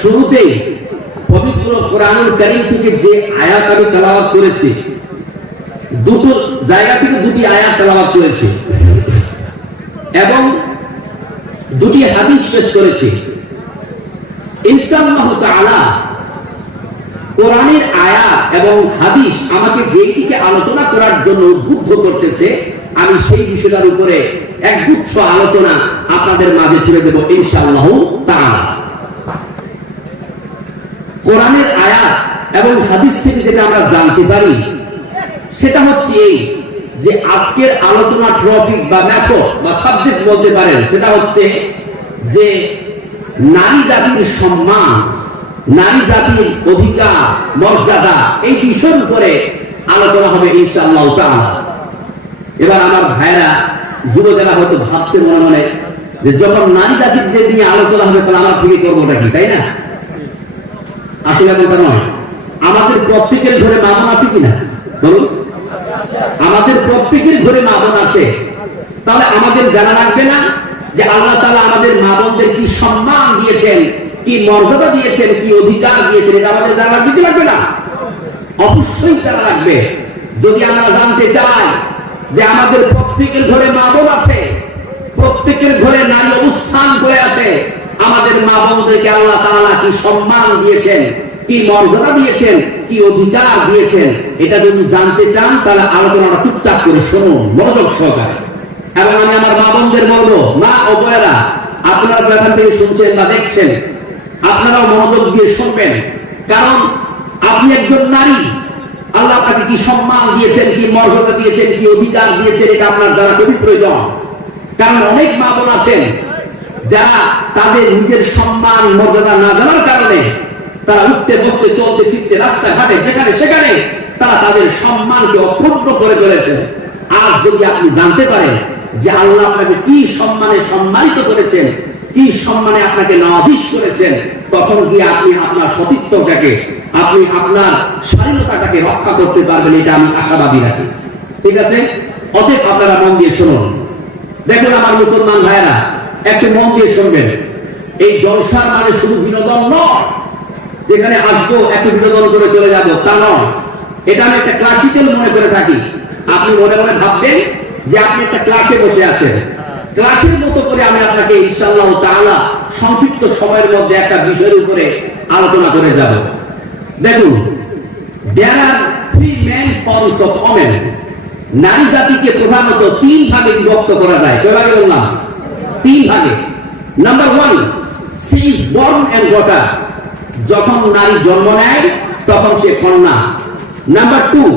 শুরুতেই পবিত্র কোরআনুল কারীম থেকে যে আয়াত আমি তেলাওয়াত করেছি, দুটো জায়গা থেকে দুটি আয়াত তেলাওয়াত করেছি এবং দুটি হাদিস পেশ করেছি। ইনশাআল্লাহ তাআলা কোরআনের আয়াত এবং হাদিস আমাকে যেই দিকে আলোচনা করার জন্য উদ্বুদ্ধ করতেছে, আমি সেই বিষয়টার উপরে একগুচ্ছ আলোচনা আপনাদের মাঝে ছেড়ে দেব ইনশাআল্লাহ তাআলা। কোরআনের আয়াত এবং হাদিস থেকে যেটা আমরা জানতে পারি সেটা হচ্ছে এই যে আজকের আলোচনা টপিক বা মেথড বা সাবজেক্ট বলতে পারেন, সেটা হচ্ছে যে নারী জাতির সম্মান, নারী জাতির অধিকার, মর্যাদা, এই বিষয়ের উপরে আলোচনা হবে ইনশাআল্লাহ তাআলা। এবার আমার ভাইরা যুবকেরা হয়তো ভাবছে মনে মনে যে যখন নারী জাতিদের নিয়ে আলোচনা হবে তাহলে আমার থেকে করবোটা কি, তাই না? আসলে এমনটা নয়। আমাদের প্রত্যেকের ঘরে মা বোন আছে কিনা বলুন? আমাদের প্রত্যেকের ঘরে মা বোন আছে। তাহলে আমাদের জানা লাগবে না যে আল্লাহ তাআলা আমাদের মা বোনদের কি সম্মান দিয়েছেন, কি মর্যাদা দিয়েছেন, কি অধিকার দিয়েছেন, এটা আমাদের জানা লাগবে না? অবশ্যই জানা লাগবে। যদি আমরা জানতে চাই যে আমাদের প্রত্যেকের ঘরে মা বোন আছে, প্রত্যেকের ঘরে নারী অবস্থান করে আছে, আমাদের মা বোনদেরকে আল্লাহ তাআলা কি সম্মান দিয়েছেন, কি মর্যাদা দিয়েছেন, কি অধিকার দিয়েছেন, এটা যদি জানতে চান তাহলে আলোচনাটা চুপচাপ করে শুনুন মনোযোগ সহকারে। এবং আমি আমার মা বোনদের বলবো, মা ও বোনেরা, আপনারা যেখান থেকে শুনছেন বা দেখছেন আপনারাও মনোযোগ দিয়ে শুনবেন, কারণ আপনি একজন নারী। আল্লাহ আপনাকে কি সম্মান দিয়েছেন, কি মর্যাদা দিয়েছেন, কি অধিকার দিয়েছেন, এটা আপনার জানা খুবই প্রয়োজন। কারণ অনেক মা বোন আছেন যারা তাদের নিজের সম্মান মর্যাদা না জানার কারণে তারা উঠতে বসতে চলতে ফিরতে রাস্তাঘাটে যেখানে সেখানে তারা তাদের সম্মানকে অক্ষুণ্ণ করে চলেছে। আর যদি আপনি জানতে পারেন যে আল্লাহ আপনাকে কি সম্মানে সম্মানিত করেছেন, কি সম্মানে আপনাকে নওয়াজিশ করেছেন, তখন গিয়ে আপনি আপনার সতীত্বটাকে, আপনি আপনার স্বাধীনতাটাকে রক্ষা করতে পারবেন, এটা আমি আশাবাদী রাখি। ঠিক আছে? অতএব আপনারা মন দিয়ে শুনুন। দেখুন আমার মুসলমান ভাইয়েরা, একটু মন দিয়ে শুনবেন। এই জলসার মানে শুধু বিনোদন নয়, যেখানে আসবো একটু বিনোদন করে চলে যাব তা নয়। এটা আমি একটা ক্লাসিক্যাল মনে করে থাকি। আপনি মনে মনে ভাববেন যে আপনি একটা ক্লাসে বসে আছেন, ক্লাসের মতো করে আমি আপনাকে ইনশাআল্লাহ তাআলা সংক্ষিপ্ত সময়ের মধ্যে একটা বিষয়ের উপরে আলোচনা করে যাব। দেখুন, there are three main forms of women. নারী জাতিকে প্রধানত তিন ভাগে বিভক্ত করা যায়। কয় ভাগে বললাম? তিন ভাগে। Number 1, she is born and brought up. যখন নারী জন্ম নেয় তখন সে কন্যা। Number 2,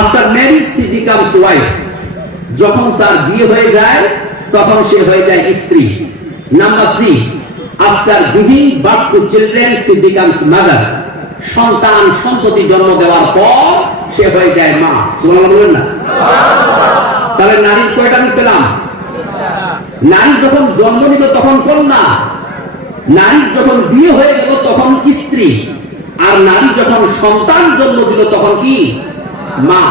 after marriage she becomes wife. যখন তার বিয়ে হয়ে যায় তখন সে হয়ে যায় স্ত্রী। Number 3, after giving birth to children she becomes mother. সন্তান সন্ততি জন্ম দেওয়ার পর সে হয়ে যায় মা। সুবহানাল্লাহ বলেন না? তাহলে নারীর কয়টা রূপ পেলাম? নারী যখন জন্ম নিল তখন কন্যা, নারী যখন বিয়ে হয়ে গেল তখন স্ত্রী, আর নারী যখন সন্তান জন্ম দিল তখন কি? মা।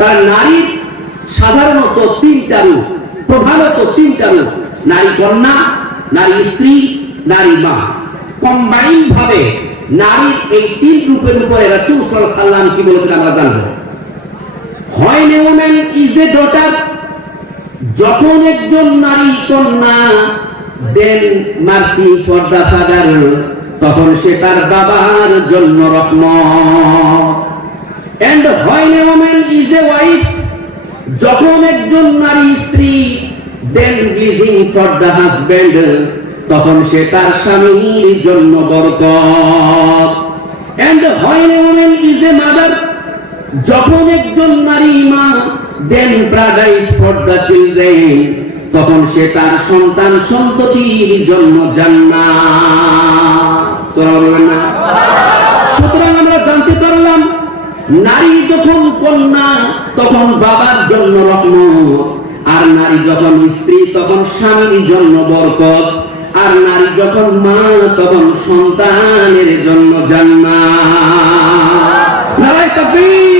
তার নারীর সাধারণত তিনটা রূপ, প্রধানত তিনটা রূপ: নারী কন্যা, নারী স্ত্রী, নারী মা। কম্বাইন ভাবে নারীর এই তিন রূপের উপরে রাসূল সাল্লাল্লাহু আলাইহি ওয়াসাল্লাম কি বলেছেন আমরা জানবো। When a woman is a daughter, যখন একজন নারী কন্যা, then mercy for the father, তখন সে তার বাবার জন্য রহমত। And when a woman is a wife, যখন একজন নারী স্ত্রী, then blessing for the husband, তখন সে তার স্বামীর জন্য বরকত। And when a woman is a mother, যখন একজন নারী মা, then paradise for the children, তখন সে তার সন্তান সন্ততির জন্য জান্নাত। সুবহানাল্লাহ। সুতরাং আমরা জানতে পারলাম নারী যখন কন্যা তখন বাবার জন্য রহমত, আর নারী যখন স্ত্রী তখন স্বামীর জন্য বরকত, আর নারী যখন মা তখন সন্তানের জন্য জান্নাত। নারায়ে তাকবীর।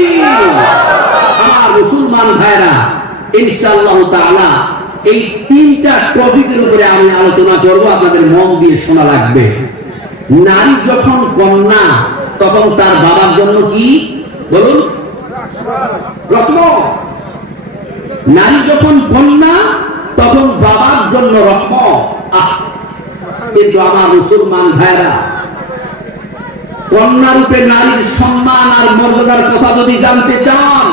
আমার মুসলমান ভাইরা, ইনশাআল্লাহ তাআলা এই তিনটা টপিকের উপরে আমি আলোচনা করব, আপনাদের মন দিয়ে শোনা লাগবে। নারী যখন কন্যা তখন তার বাবার জন্য কি বলুন রহমত। নারী যখন কন্যা তখন বাবার জন্য রহমত। কিন্তু আমার মুসলমান ভাইরা, কন্যা রূপে নারীর সম্মান আর মর্যাদার কথা যদি জানতে চান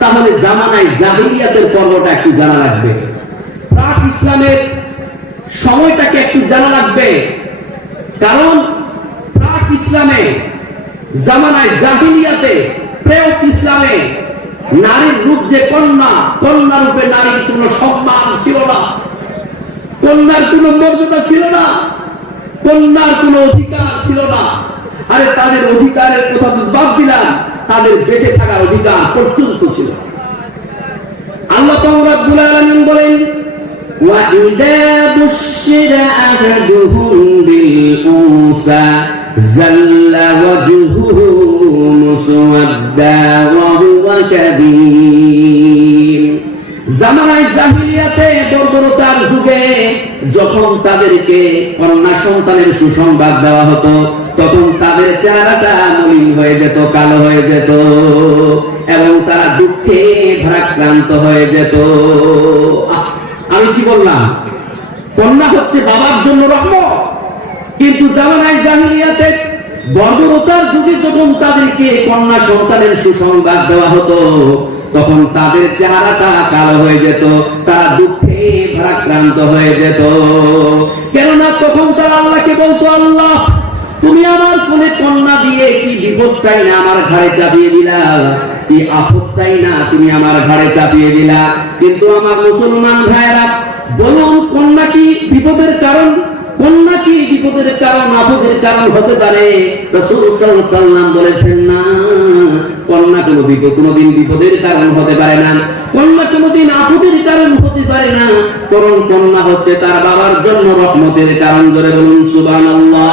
তাহলে জামানায় জাহিলিয়াতের পর্বটা একটু জানা লাগবে, প্রাক ইসলামের সময়টাকে একটু জানা লাগবে। কারণ প্রাক ইসলামে জামানায় জাহিলিয়াতে প্রেয়ক ইসলামে নারীর রূপ যে কন্যা, কন্যা রূপে নারীর কোন সম্মান ছিল না, কন্যার কোন মর্যাদা ছিল না, কন্যার কোন অধিকার ছিল না। আরে তাদের অধিকারের কথা তো বাদ দিলাম, তাদের বেঁচে থাকার অধিকার পর্যন্ত ছিল। আল্লাহ রাব্বুল আলামিন বলেন ওয়া ইযা বুশিরা আহাদুহুম বিল উনসা জাল্লা ওয়াজহুহু মুসওয়াদ্দা ওয়া হুয়া কাযীম। জামানায়ে জাহিলিয়াতে বর্বরতার যুগে যখন তাদেরকে কন্যা সন্তানের সুসংবাদ দেওয়া হতো তখন তাদের চেহারাটা মলিন হয়ে যেত, কালো হয়ে যেত এবং তারা দুঃখে ভারাক্রান্ত হয়ে যেত। আমি কি বললাম? কন্যা হচ্ছে বাবার জন্য রহমত। কিন্তু জামানায়ে জাহিলিয়াতে বর্বরতার যুগে যখন তাদেরকে কন্যা সন্তানের সুসংবাদ দেওয়া হতো তখন তাদের চেহারাটা কালো হয়ে যেত, তারা দুঃখে ভারাক্রান্ত হয়ে যেত। কেননা তখন তারা আল্লাহকে বলতো, আল্লাহ তুমি আমার কোলে কন্যা দিয়ে কি বিপদটাই না আমার ঘাড়ে চাপিয়ে দিলা, কি আপদটাই না তুমি আমার ঘাড়ে চাপিয়ে দিলা। কিন্তু আমার মুসলমান ভাইয়েরা বলুন, কন্যা কি বিপদের কারণ? কন্যা কি বিপদের কারণ, আপদের কারণ হতে পারে? রাসূল সাল্লাল্লাহু আলাইহি ওয়াসাল্লাম বলেছেন না, কন্যা কোনোদিন বিপদের কারণ হতে পারে না, কন্যা কোনোদিন আপদের কারণ হতে পারে না, কারণ কন্যা হচ্ছে তার বাবার জন্য রহমতের কারণ। জোরে বলুন সুবহানাল্লাহ।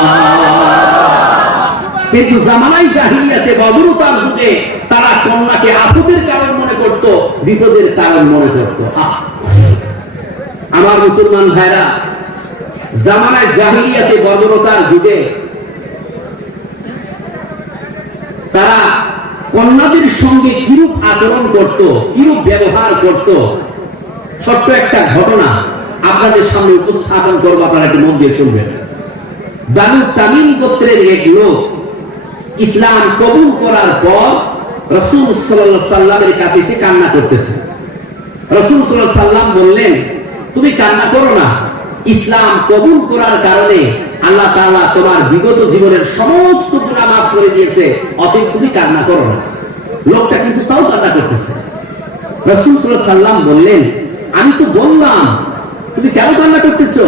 কিন্তু জামানায়ে জাহিলিয়াতে বর্বরতার যুগে তারা কন্যাকে আপদের কারণ মনে করত, বিপদের কারণ মনে করত। আমার মুসলমান ভাইরা, জামানায়ে জাহিলিয়াতে বর্বরতার যুগে তারা কন্যাদের সঙ্গে কিরূপ আচরণ করত, কিরূপ ব্যবহার করত, ছোট্ট একটা ঘটনা আপনাদের সামনে উপস্থাপন করবো, আপনারা একটু মন দিয়ে শুনবেন। বানু তামিম গোত্রের এক লোক ইসলাম কবুল করার পর রাসূল সাল্লাল্লাহু আলাইহি ওয়াসাল্লামের কাছে এসে কান্না করতেছে। রাসূল সাল্লাল্লাহু আলাইহি ওয়াসাল্লাম বললেন, তুমি কান্না করো না, ইসলাম কবুল করার কারণে আল্লাহ তাআলা তোমার বিগত জীবনের সমস্ত গুনাহ মাফ করে দিয়েছে, অতএব তুমি কান্না করো না। লোকটা কিন্তু তাও কান্না করতেছে। রাসূল সাল্লাল্লাহু আলাইহি ওয়াসাল্লাম বললেন, আমি তো বললাম তুমি কেন কান্না করতেছো?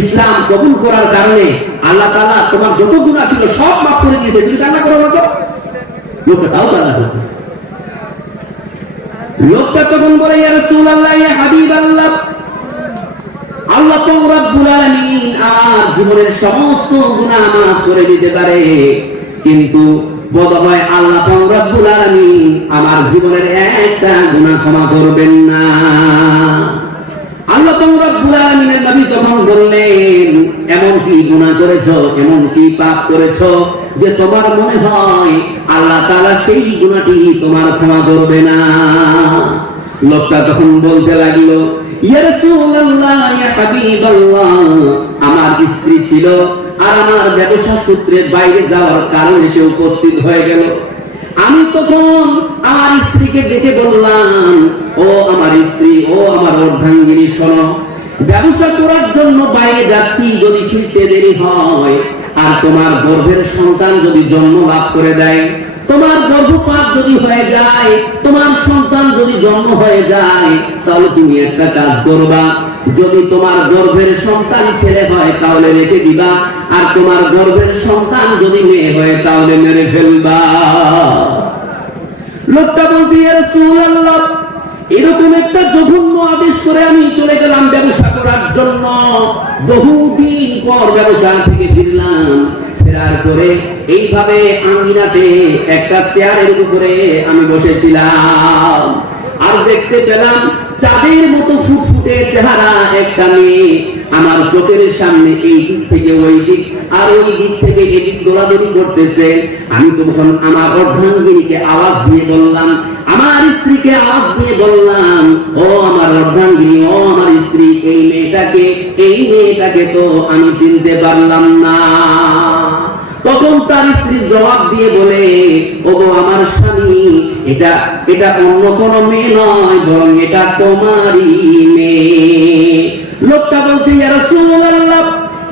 ইসলাম কবুল করার কারণে আল্লাহ তাআলা তোমার যত গুনাহ ছিল সব মাফ করে দিয়েছে, তুমি কান্না করো না তো? লোকটা তাও কান্না করতেছে। লোকটা তখন বলে, ইয়া রাসূলুল্লাহ, ইয়া হাবিবাল্লাহ, আল্লাহ রাব্বুল আলামিন আমার জীবনের সমস্ত গুনাহ মাফ করে দিতে পারে, কিন্তু বোধহয় আল্লাহ রাব্বুল আলামিন আমার জীবনের একটা গুনাহ ক্ষমা করবেন না। আল্লাহ রাব্বুল আলামিনের নবী তখন বললেন, এমন কি গুনাহ করেছো, এমন কি পাপ করেছো যে তোমার মনে হয় আল্লাহ তাআলা সেই গুনাহটি তোমার ক্ষমা করবে না? লোকটা তখন বলতে লাগলো, ইয়া রাসূলুল্লাহ, ইয়া হাবিবাল্লাহ, আমার স্ত্রী ছিল আর আমার ব্যবসা সূত্রে বাইরে যাওয়ার কারণে সে উপস্থিত হয়ে গেল। আমি তখন আমার স্ত্রীকে ডেকে বললাম, ও আমার স্ত্রী, ও আমার অর্ধাঙ্গিনী, শোনো, ব্যবসা করার জন্য বাইরে যাচ্ছি, যদি ফিরতে দেরি হয় আর তোমার গর্ভের সন্তান যদি জন্ম লাভ করে দেয়, তোমার গর্ভপাত যদি হয়ে যায়, তোমার সন্তান যদি জন্ম হয়ে যায়, তাহলে তুমি একটা কাজ করবা, যদি তোমার গর্ভের সন্তান ছেলে হয় তাহলে রেখে দিবা, আর তোমার গর্ভের সন্তান যদি মেয়ে হয় তাহলে মেরে ফেলবা। লোকটা বলছে, ইয়া রাসূলুল্লাহ, এরকম একটা জঘন্য আদেশ করে আমি চলে গেলাম ব্যবসা করার জন্য। বহুদিন পর ব্যবসা থেকে ফিরলাম, ফেরার পরে এইভাবে আঙ্গিনাতে একটা চেয়ারের উপরে আমি বসেছিলাম, আর দেখতে পেলাম চাঁদের মতো ফুটফুটে চেহারা একটা মেয়ে আমার চোখের সামনে এই দিক থেকে ওই দিক আর ওই দিক থেকে এদিক দৌড়াদৌড়ি করতেছে। আমি তখন আমার অর্ধাঙ্গিনীকে আওয়াজ দিয়ে বললাম, আমার স্ত্রীকে আওয়াজ দিয়ে বললাম, ও আমার অর্ধাঙ্গিনী, ও আমার স্ত্রী, এই মেয়েটাকে তো আমি চিনতে পারলাম না। তখন তার স্ত্রী জবাব দিয়ে বলে, ওগো আমার স্বামী, এটা অন্য কোনো মেয়ে নয়, বরং এটা তোমারই মেয়ে। লোকটা বলছে, ইয়া রাসূলুল্লাহ।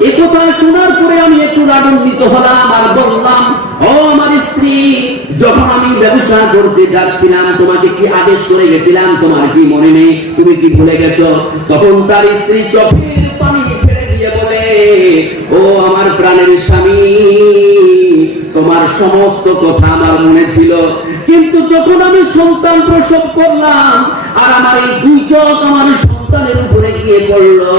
এই কথা শোনার পরে আমি একটু রাগান্বিত হলাম আর বললাম, ও আমার স্ত্রী, যখন আমি ব্যবসা করতে যাচ্ছিলাম তোমাকে কি আদেশ করে গেছিলাম? তোমার কি মনে নেই? তুমি কি ভুলে গেছো? তখন তার স্ত্রী চোখের পানি ছেড়ে দিয়ে বলে, ও আমার প্রাণের স্বামী, তোমার সমস্ত কথা আমার মনে ছিল, কিন্তু যখন আমি সন্তান প্রসব করলাম আর আমার এই দুই চোখ আমার সন্তানের উপরে গিয়ে পড়লো,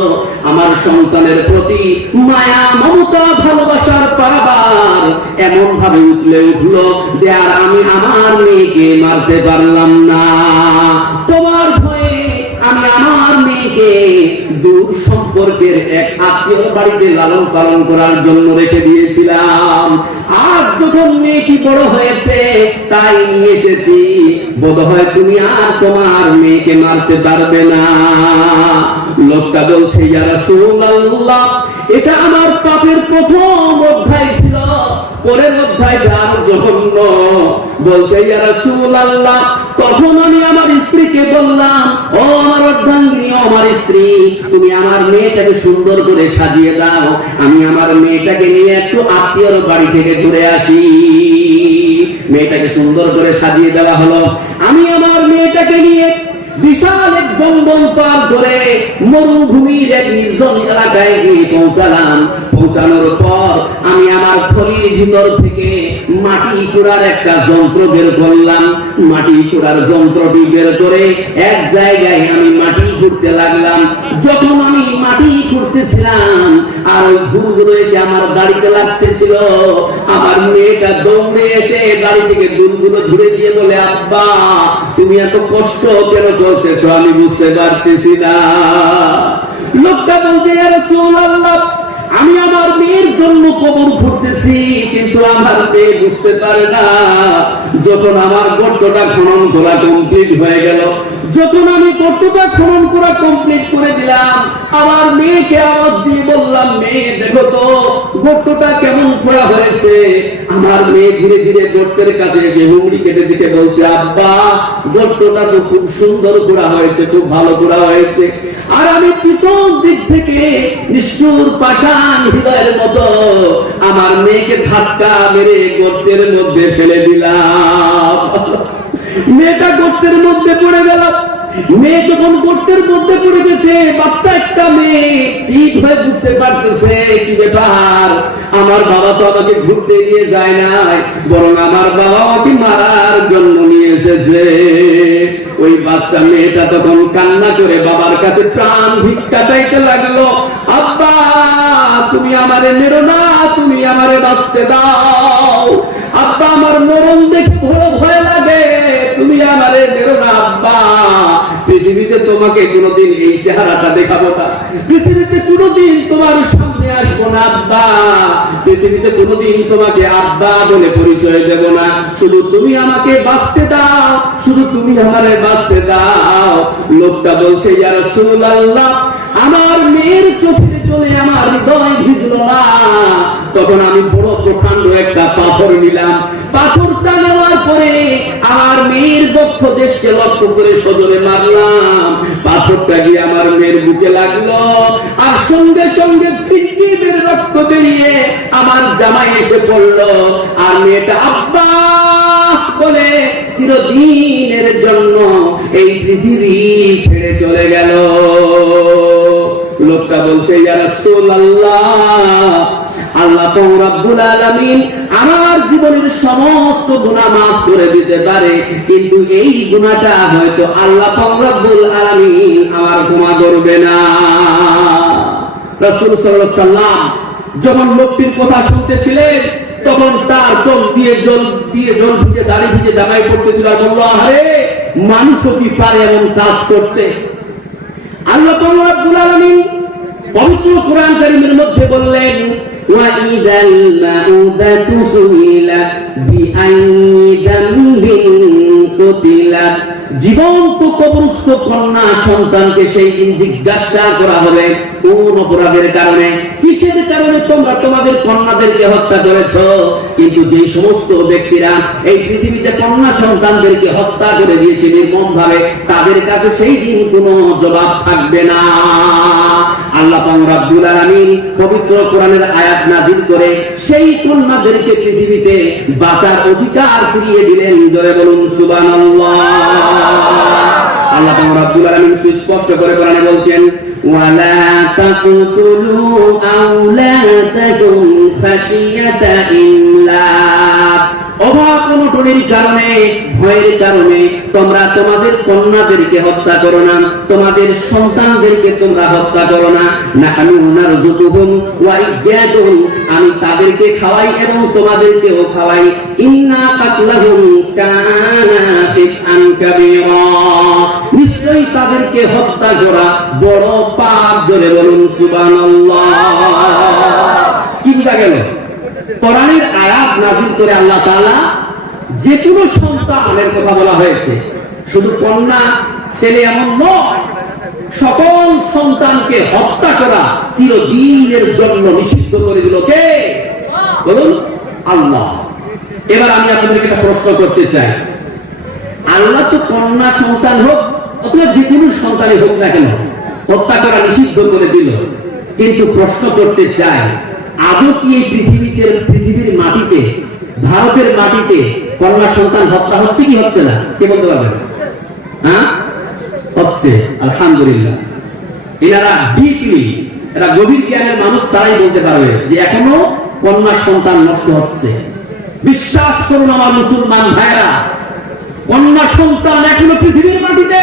আমার সন্তানের প্রতি মায়া, মমতা, ভালোবাসার পারাবার এমন ভাবে উঠলো যে আর আমি আমার মেয়েকে মারতে পারলাম না। তোমার ভয়ে আমি আমার মেয়েকে দূর সম্পর্কের এক আত্মীয়র বাড়িতে লালন পালন করার জন্য রেখে দিয়েছিলাম। আজ যখন মেয়েটি বড় হয়েছে তাই নিয়ে এসেছি, বোধহয় তুমি আর তোমার মেয়েকে মারতে পারবে না। লোকটা বলছে, ইয়া রাসূলুল্লাহ, এটা আমার পাপের প্রথম অধ্যায় ছিল, পরের অধ্যায়টা আরো জঘন্য। বলছে, ইয়া রাসূলুল্লাহ, তখন আমি আমার স্ত্রীকে বললাম, ও আমার অর্ধাঙ্গিনী, ও আমার স্ত্রী, তুমি আমার মেয়েটাকে সুন্দর করে সাজিয়ে দাও, আমি আমার মেয়েটাকে নিয়ে একটু আত্মীয়র বাড়ি থেকে ঘুরে আসি। মেয়েটাকে সুন্দর করে সাজিয়ে দেওয়া হলো। আমি আমার মেয়েটাকে নিয়ে বিশাল এক জঙ্গল পার করে মরুভূমির এক নির্জন এলাকায় গিয়ে পৌঁছালাম। পৌঁছানোর পর আমি আমার থলির ভিতর থেকে মাটি কুড়ার একটা যন্ত্র বের করলাম। মাটি কুড়ার যন্ত্রটি বের করে এক জায়গায় আমি মাটি খুঁড়তে লাগলাম। যখন আমি মাটি খুঁড়তেছিলাম আর ওই ধুলগুলো এসে আমার দাড়িতে লাগতেছিল, আমার মেয়েটা দৌড়ে এসে দাড়ি থেকে ধুলগুলো ঝুড়ে দিয়ে বলে, আব্বা, তুমি এত কষ্ট কেন করতেছো? আমি বুঝতে পারতেছি না। লোকটা বলছে, ইয়া রাসূলুল্লাহ, আমি আমার মেয়ের জন্য কবর খুঁড়তেছি, কিন্তু আমার মেয়ে বুঝতে পারে না। যখন আমার গর্তটা খনন করা কমপ্লিট হয়ে গেল, যখন আমি গর্তটা খনন করা কমপ্লিট করে দিলাম, আমার মেয়েকে আওয়াজ দিয়ে বললাম, মেয়ে দেখো তো গর্তটা কেমন খোঁড়া হয়েছে। আমার মেয়ে ধীরে ধীরে গর্তের কাছে এসে হুমড়ি কেটে দিতে বলছে, আব্বা, গর্তটা তো খুব সুন্দর খোঁড়া হয়েছে, খুব ভালো খোঁড়া হয়েছে। আর আমি পিছন দিক থেকে নিষ্ঠুর পাষাণ হৃদয়ের মতো আমার মেয়েকে ধাক্কা মেরে গর্তের মধ্যে ফেলে দিলাম। মেয়েটা গর্তের মধ্যে পড়ে গেল। মেয়ে যখন গর্তের মধ্যে পড়ে গেছে, বাচ্চা একটা মেয়ে চিৎ হয়ে বুঝতে পারতেছে কি ব্যাপার। আমার বাবা তো আমাকে ঘুরতে নিয়ে যায় নাই, বরং আমার বাবা আমাকে মারার জন্য নিয়ে এসেছে। ওই বাচ্চা মেয়েটা তখন কান্না করে বাবার কাছে প্রাণ ভিক্ষা চাইতে লাগলো, আব্বা, তুমি আমারে মেরো না, তুমি আমারে বাঁচতে দাও। আব্বা, আমার মরণ দেখে বড় ভয় লাগে, তুমি আমারে মেরো না আব্বা। পৃথিবীতে তোমাকে কোনোদিন এই চেহারাটা দেখাবো না, পৃথিবীতে কোনোদিন তোমার সামনে আসবো না আব্বা, পৃথিবীতে কোনোদিন তোমাকে আব্বা বলে পরিচয় দেব না। শুধু তুমি আমাকে বাঁচতে দাও, শুধু তুমি আমারে বাঁচতে দাও। লোকটা বলছে, ইয়া রাসূলুল্লাহ, আমার মেয়ের চোখের জলে আমার হৃদয় ভিজলো না। তখন আমি বড় প্রকাণ্ড একটা পাথর নিলাম। পাথরটা নেওয়ার পরে আমার মেয়ের বক্ষ দেশকে লক্ষ্য করে সজোরে মারলাম। পাথরটা গিয়ে আমার মেয়ের বুকে লাগলো, আর সঙ্গে সঙ্গে ফিটকি বের রক্ত বেরিয়ে আমার জামাই এসে পড়লো। আর মেয়েটা আব্বা বলে চিরদিনের জন্য এই পৃথিবী ছেড়ে চলে গেল। লোকটা বলছে, ইয়া রাসূলুল্লাহ, আল্লাহ রাব্বুল আলামিন আমার জীবনের সমস্ত গুনাহ maaf করে দিতে পারে, কিন্তু এই গুনাহটা হয়তো আল্লাহ রাব্বুল আলামিন আমার ক্ষমা করবে না। রাসূল সাল্লাল্লাহু আলাইহি সাল্লাম যখন লোকটির কথা শুনতেছিলেন, তখন তার চোখ দিয়ে জল ভিজে, দাড়ি ভিজে জামাই পড়তেছিল আর বলল, আরে মানুষও কি পারে এমন কাজ করতে? আল্লাহ রাব্বুল আলামিন পবিত্র কোরআন কারীমের মধ্যে বললেন ওয়া ইদাল মাউদাতু সুইলাত বিআইয়ি যামবিন কুতিলাত, জীবন্ত কবরস্থ কন্যা সন্তানকে সেই দিন জিজ্ঞাসা করা হবে কোন অপরাধের কারণে, কিসের কারণে তোমরা তোমাদের কন্যাদেরকে হত্যা করেছো। কিন্তু যে সমস্ত ব্যক্তিরা এই পৃথিবীতে কন্যা সন্তানদেরকে হত্যা করে দিয়েছে নির্মম ভাবে, তাদের কাছে সেই দিন কোনো জবাব থাকবে না। আল্লাহ পাক রব্বুল আলামিন পবিত্র কোরআনের আয়াত নাযিল করে সেই কন্যাদেরকে পৃথিবীতে বাঁচার অধিকার ফিরিয়ে দিলেন। জয় বলুন সুবহানাল্লাহ। আল্লাহ পাক রব্বুল আলামিন স্পষ্ট করে কোরআনে বলছেন ওয়ালা তাকুতুলু আওলাদাকুম খাশিয়াতা ইমলাক, অভাব অনটনের কারণে, ভয়ের কারণে তোমরা তোমাদের কন্যাদেরকে হত্যা করো না, তোমাদের সন্তানদেরকে তোমরা হত্যা করো না। নাহনু নারযুকুহুম ওয়া ইয়্যাকুম, আমি তাদেরকে খাওয়াই এবং তোমাদেরকেও খাওয়াই। ইন্না কাতলাহুম কানা ফিতআন কাবীরা, নিশ্চয়ই তাদেরকে হত্যা করা বড় পাপ। জোরে বলুন সুবহানাল্লাহ। কি বুঝা গেল? কোরআনের আয়াত নাযিল করে আল্লাহ তাআলা যে কোনো সন্তানের কথা বলা হয়েছে, শুধু কন্যা ছেলে এমন নয়, সকল সন্তানকে হত্যা করা চিরদিনের জন্য নিষিদ্ধ করে দিল কে? বলুন আল্লাহ। এবার আমি আপনাদেরকে একটা প্রশ্ন করতে চাই, আল্লাহ তো কন্যা সন্তান হোক অথবা যে কোনো সন্তানই হোক না কেন হত্যা করা নিষিদ্ধ করে দিল, কিন্তু প্রশ্ন করতে চাই আদৌ কি এই পৃথিবীর মাটিতে, ভারতের মাটিতে কন্যা সন্তান হত্যা হচ্ছে কি হচ্ছে না? কে বলতে পারবেন? হ্যাঁ, হচ্ছে। আলহামদুলিল্লাহ। এনারা ডিপলি, এরা গভীর জ্ঞানের মানুষ, তারাই বলতে পারবে যে এখনো কন্যা সন্তান নষ্ট হচ্ছে। বিশ্বাস করুন আমার মুসলমান ভাইরা, কন্যা সন্তান এখনো পৃথিবীর মাটিতে,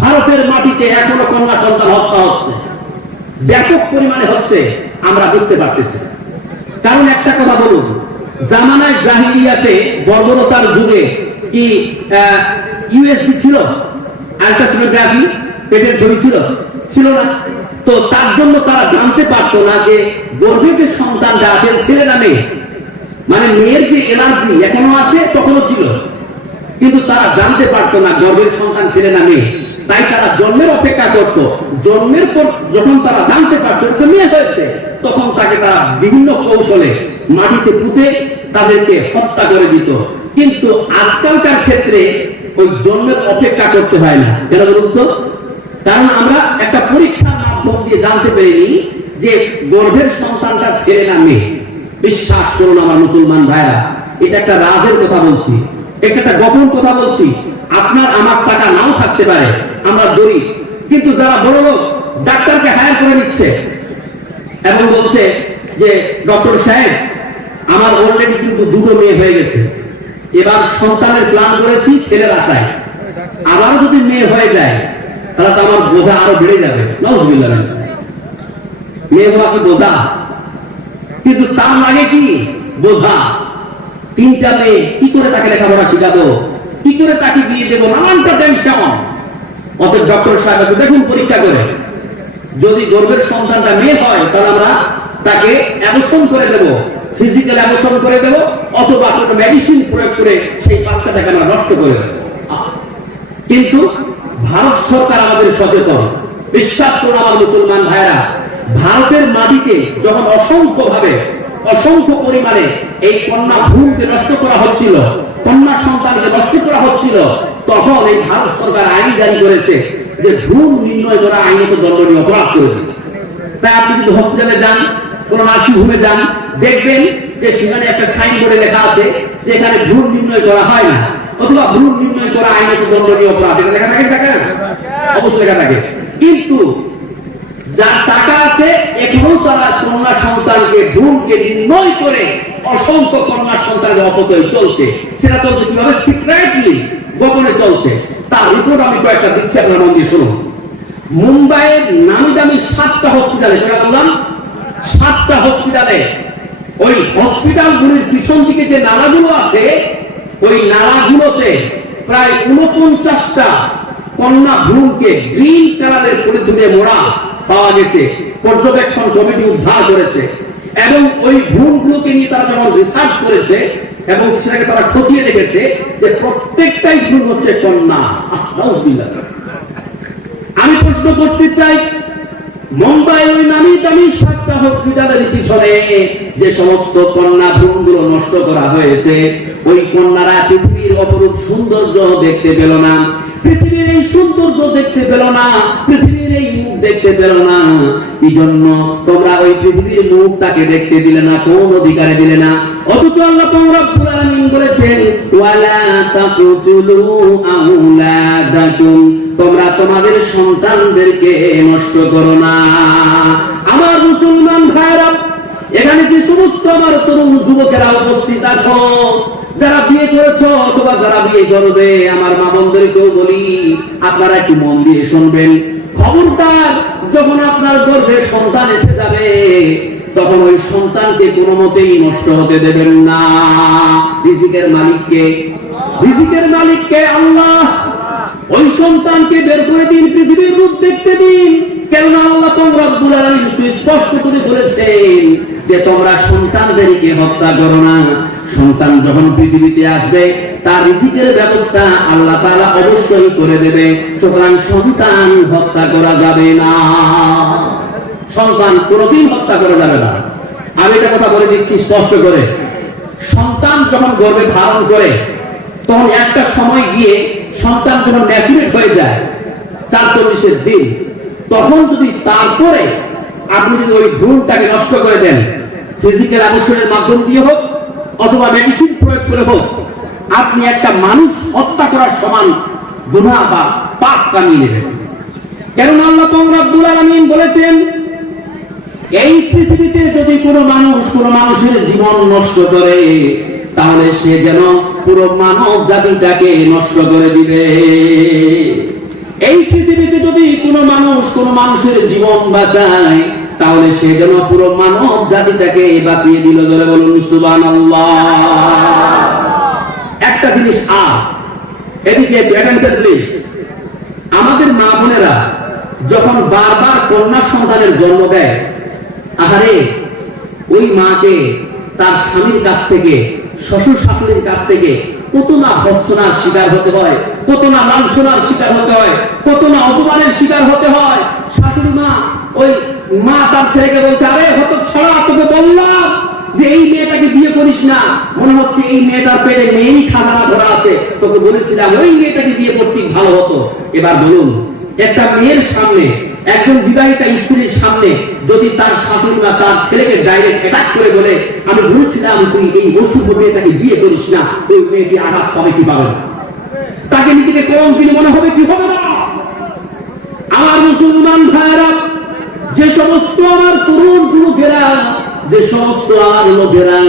ভারতের মাটিতে এখনো কন্যা সন্তান হত্যা হচ্ছে, ব্যাপক পরিমাণে হচ্ছে। আমরা বুঝতে পারতেছি কারণ একটা কথা বলুন, জামানায় জাহিলিয়াতে বর্বরতার যুগে কি ইউএসডি ছিল? আল্ট্রাসোনোগ্রাফি, পেটের ছবি ছিল? ছিল না। তো তার জন্য তারা জানতে পারতো না যে গর্ভে যে সন্তানটা আছে ছেলে না মেয়ে, মানে মেয়ের যে এনার্জি এখনো আছে তখনও ছিল, কিন্তু তারা জানতে পারতো না গর্ভের সন্তান ছেলে না মেয়ে। তাই তারা জন্মের অপেক্ষা করত, জন্মের পর যখন তারা জানতে পারতো এটা মেয়ে হয়েছে, তখন তাকে তারা বিভিন্ন কৌশলে মাটিতে পুঁতে তাদেরকে হত্যা করে দিত। কিন্তু আজকালকার ক্ষেত্রে ওই জন্মের অপেক্ষা করতে হয় না। কেন বলুন তো? কারণ আমরা একটা পরীক্ষার মাধ্যম দিয়ে জানতে পেরেছি যে গর্ভের সন্তানটা ছেলে না মেয়ে। বিশ্বাস করুন আমার মুসলমান ভাইরা, এটা একটা রাজের কথা বলছি, একটা গোপন কথা বলছি। আপনার আমার টাকা নাও থাকতে পারে, আমরা গরিব, কিন্তু যারা বড় লোক ডাক্তারকে হায়ার করে নিচ্ছে এবং বলছে যে ডক্টর সাহেব আমার অলরেডি কিন্তু দুটো মেয়ে হয়ে গেছে, এবার সন্তানের প্ল্যান করেছি ছেলের আশায়, আবারও যদি মেয়ে হয়ে যায় তাহলে তো আমার বোঝা আরো বেড়ে যাবে। নাউযুবিল্লাহ। মেয়ে হওয়াকে বোঝা, কিন্তু তার লাগে কি বোঝা। তিনটা মেয়ে, কি করে তাকে লেখাপড়া শিখাবো, কি করে তাকে বিয়ে দেবো, নানানটা টেনশন। অতএব ডক্টর সাহেব দেখুন পরীক্ষা করে, যদি গর্ভের সন্তানটা মেয়ে হয় তাহলে আমরা তাকে অ্যাবর্শন করে দেব, ফিজিক্যাল অ্যাবর্শন করে দেব, অথবা একটা মেডিসিন প্রয়োগ করে সেই বাচ্চাটাকে আমরা নষ্ট করে দেব। কিন্তু ভারত সরকার আমাদের সচেতন। বিশ্বাস করুন আমার মুসলমান ভাইরা, ভারতের মাটিতে যখন অসংখ্য পরিমাণে এই কন্যা ভ্রূণকে নষ্ট করা হচ্ছিল, কন্যা সন্তানকে নষ্ট করা হচ্ছিল, তখন এই ভারত সরকার আইন জারি করেছে যে ভ্রূণ নির্ণয় করা আইনত দণ্ডনীয় অপরাধ করে দিয়েছে। তাই আপনি যদি হসপিটালে যান, কোন নার্সিং হোমে যান, দেখবেন যে সেখানে একটা সাইনবোর্ডে লেখা আছে যে এখানে ভ্রূণ নির্ণয় করা হয় না, অথবা ভ্রূণ নির্ণয় করা আইনত দণ্ডনীয় অপরাধ। এটা লেখা থাকে না? অবশ্যই লেখা থাকে। কিন্তু যার টাকা আছে এখনো তারা কন্যা সন্তানকে ভ্রূণকে নির্ণয় করে অসংখ্য কন্যা সন্তানের অপচয় চলছে। সেটা চলছে কিভাবে? সিক্রেটলি, গোপনে চলছে। তার রিপোর্ট আমি কয়েকটা দিচ্ছি, আপনারা মন দিয়ে শুনুন। মুম্বাইয়ের নামি দামি 7টা হসপিটালে, যেটা বললাম 7টা হসপিটালে, ওই হসপিটালগুলির পিছন দিকে যে নালাগুলো আছে, ওই নালাগুলোতে প্রায় 49টা কন্যা ভ্রূণকে গ্রিন কালারের পলিথিনে মোড়া পাওয়া গেছে। পর্যবেক্ষণ কমিটি উদ্ধার করেছে এবং ওই ভ্রূণগুলোকে নিয়ে তারা যখন রিসার্চ করেছে এবং সেটাকে তারা খতিয়ে দেখেছে যে প্রত্যেকটাই ভ্রূণ হচ্ছে কন্যা। আল্লাহুবিল্লাহ। আমি প্রশ্ন করতে চাই, মুম্বাই ওই নামি দামি 7টা হসপিটালের পিছনে যে সমস্ত কন্যা ভ্রূণগুলো নষ্ট করা হয়েছে, ওই কন্যারা পৃথিবীর অপরূপ সৌন্দর্য দেখতে পেল না, পৃথিবীর এই সৌন্দর্য দেখতে পেল না, পৃথিবীর এই মুখ দেখতে পেল না। এই জন্য তোমরা ওই পৃথিবীর মুখ তাকে দেখতে দিলে না, কোন অধিকারে দিলে না। অথচ আল্লাহ রাব্বুল আলামিন বলেছেন, ওয়ালা তাকুতুলু আওলাদাকুম, তোমরা তোমাদের সন্তানদেরকে নষ্ট করো না। আমার মুসলমান ভাইরা, এখানে যে সমস্ত আমার তরুণ যুবকেরা উপস্থিত আছো, যারা বিয়ে করেছো অথবা যারা বিয়ে করবে, আমার মা বোনদেরকেও বলি, আপনারা একটু মন দিয়ে শুনবেন। খবরদার, যখন আপনার গর্ভে সন্তান এসে যাবে তখন ওই সন্তানকে কোনো মতেই নষ্ট হতে দেবেন না। রিজিকের মালিককে, রিজিকের মালিককে আল্লাহ। ওই সন্তানকে বের করে দিন, পৃথিবীর রূপ দেখতে দিন। কেননা আল্লাহ রাব্বুল আলামিন স্পষ্ট করে বলেছেন যে তোমরা সন্তানদেরকে হত্যা করো না। সন্তান যখন পৃথিবীতে আসবে তার রিজিকের ব্যবস্থা আল্লাহ তাআলা অবশ্যই করে দেবে। সুতরাং সন্তান হত্যা করা যাবে না, সন্তান কোনোদিন হত্যা করা যাবে না। আমি এটা কথা বলে দিচ্ছি স্পষ্ট করে, সন্তান যখন গর্ভে ধারণ করে তখন একটা সময় গিয়ে সন্তান যখন ম্যাচুরেট হয়ে যায় ৪৪ দিন, তখন যদি তারপরে আপনি যদি ওই ভ্রূণটাকে নষ্ট করে দেন, ফিজিক্যাল অ্যাবর্শনের মাধ্যম দিয়ে হোক অথবা মেডিসিন প্রয়োগ করে হোক, আপনি একটা মানুষ হত্যা করার সমান গুনাহ বা পাপ কামিয়ে নেবেন। কারণ আল্লাহ রাব্বুল আলামিন বলেছেন, এই পৃথিবীতে যদি কোনো মানুষ কোনো মানুষের জীবন নষ্ট করে তাহলে সে যেন পুরো মানব জাতিটাকে নষ্ট করে দিবে। এই পৃথিবীতে যদি কোনো মানুষ কোনো মানুষের জীবন বাঁচায় তাহলে সে যেন পুরো মানব জাতিটাকে বাঁচিয়ে দিল। বলে বলুন সুবহানাল্লাহ। একটা জিনিস এদিকে অ্যাটেনশন প্লিজ। আমাদের মা বোনেরা যখন বারবার কন্যা সন্তানের জন্ম দেয়, আহারে ওই মাকে তার স্বামীর কাছ থেকে, শ্বশুর শাশুড়ির কাছ থেকে কত না ভৎসনার শিকার হতে হয়, কত না লাঞ্ছনার শিকার হতে হয়, কত না অপমানের শিকার হতে হয়। শাশুড়ি মা, ওই মা তার ছেলেকে বলছে, আরে হতচ্ছাড়া, তোকে বললাম যে এই মেয়েটাকে বিয়ে করিস না, মনে হচ্ছে এই মেয়েটার পেটে মেয়েই খাজানা ভরা আছে, তোকে বলেছিলাম ওই মেয়েটাকে বিয়ে করতে ভালো হতো। এবার বলুন, একটা মেয়ের সামনে, একজন বিবাহিতা স্ত্রীর সামনে যদি তার শাশুড়ি মা তার ছেলেকে ডাইরেক্ট অ্যাটাক করে বলে, আমি বলেছিলাম তুই এই অশুভ মেয়েটাকে বিয়ে করিস না, ওই মেয়েটি আঘাত পাবে কি পাবে না? তাকে নিজেকে কলঙ্কিত মনে হবে কি হবে না? আমার মুসলমান ভাইরা, যে সমস্ত আমার তরুণ যুবকেরা, যে সমস্ত আমার লোকেরা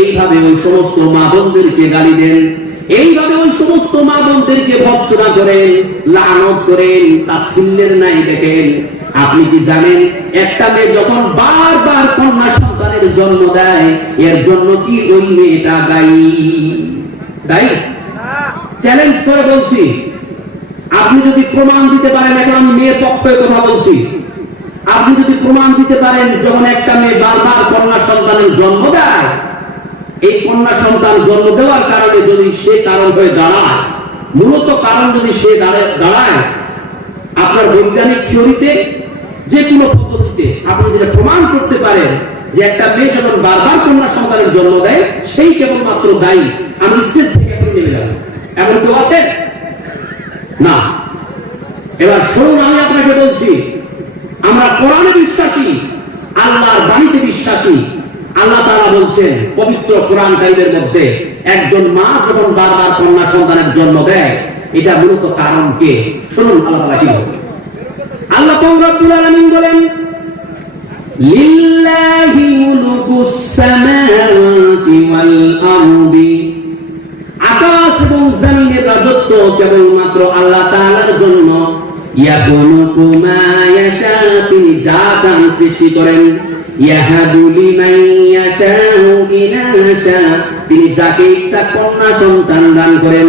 এইভাবে ওই সমস্ত মা বোনদেরকে গালি দেন, এইভাবে ওই সমস্ত মা বোনদেরকে ভৎসনা করেন, লানত করেন, তাচ্ছিল্যের নাই দেখেন, আপনি কি জানেন একটা মেয়ে যখন বারবার কন্যা সন্তানের জন্ম দেয় এর জন্য কি ওই মেয়েটা দায়ী? দায়ী? চ্যালেঞ্জ করে বলছি, আপনি যদি প্রমাণ দিতে পারেন, এখন আমি মেয়ের পক্ষে কথা বলছি, আপনি যদি প্রমাণ দিতে পারেন যখন একটা মেয়ে বারবার কন্যা সন্তানের জন্ম দেয়, এই কন্যা সন্তান জন্ম দেওয়ার কারণে যদি সে কারণ হয়ে দাঁড়ায়, মূলত কারণ যদি সে দাঁড়ায়, আপনার বৈজ্ঞানিক থিওরিতে যে কোনো পদ্ধতিতে আপনি যেটা প্রমাণ করতে পারেন যে একটা মেয়ে যখন বারবার কন্যা সন্তানের জন্ম দেয় সেই কেবলমাত্র দায়ী, আমি স্টেজ থেকে এখন নেমে যাব, এমন কেউ আছে না? এবার শুনুন, আমি আপনাকে বলছি, আমরা কোরআনে বিশ্বাসী, আল্লাহর বাণীতে বিশ্বাসী। আল্লাহ তাআলা বলছেন পবিত্র কোরআন কারীমের মধ্যে, একজন মা যখন বারবার কন্যা সন্তানের জন্ম দেয় এটা মূলত কারণ কে? শুনুন আল্লাহ তাআলা কি বলেন। আল্লাহ রাব্বুল আলামিন বলেন, লিল্লাহি মুলকুস সামাওয়াতি ওয়াল আরদি, আকাশ এবং জমিনের রাজত্ব কেবলমাত্র আল্লাহ তাআলার জন্য। ইয়াখলুকু মা ইয়াশা, তিনি যা চান সৃষ্টি করেন। ইয়াহাবু লিমান ইয়াশাউ ইনাসা, তিনি যাকে ইচ্ছা কন্যা সন্তান দান করেন।